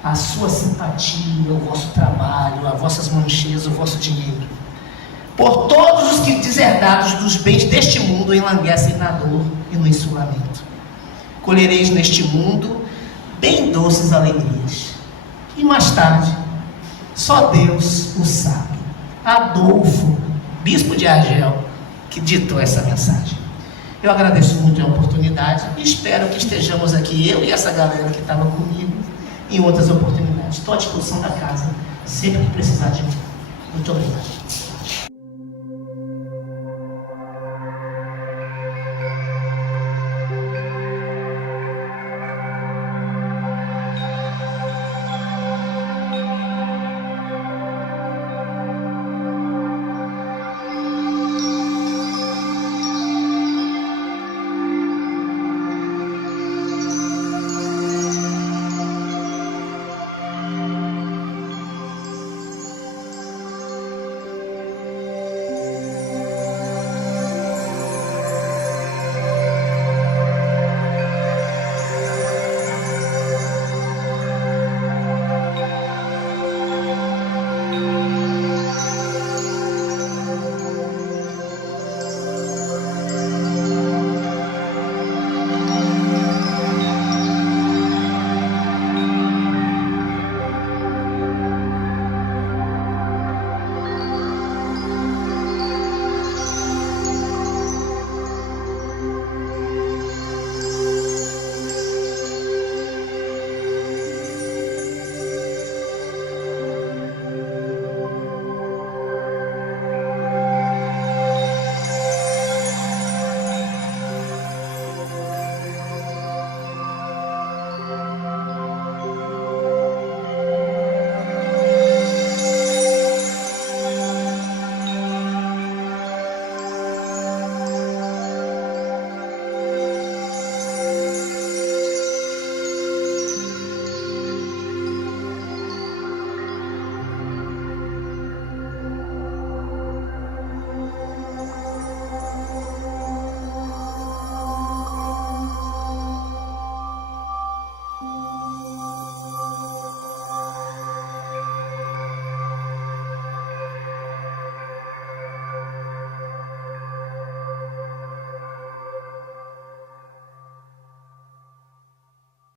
a sua simpatia, o vosso trabalho, as vossas manchas, o vosso dinheiro. Por todos os que deserdados dos bens deste mundo enlanguecem na dor e no insulamento. Colhereis neste mundo bem doces alegrias. E mais tarde, só Deus o sabe. Adolfo, bispo de Argel, que ditou essa mensagem. Eu agradeço muito a oportunidade e espero que estejamos aqui, eu e essa galera que estava comigo, em outras oportunidades. Estou à disposição da casa, sempre que precisar de mim. Muito obrigado.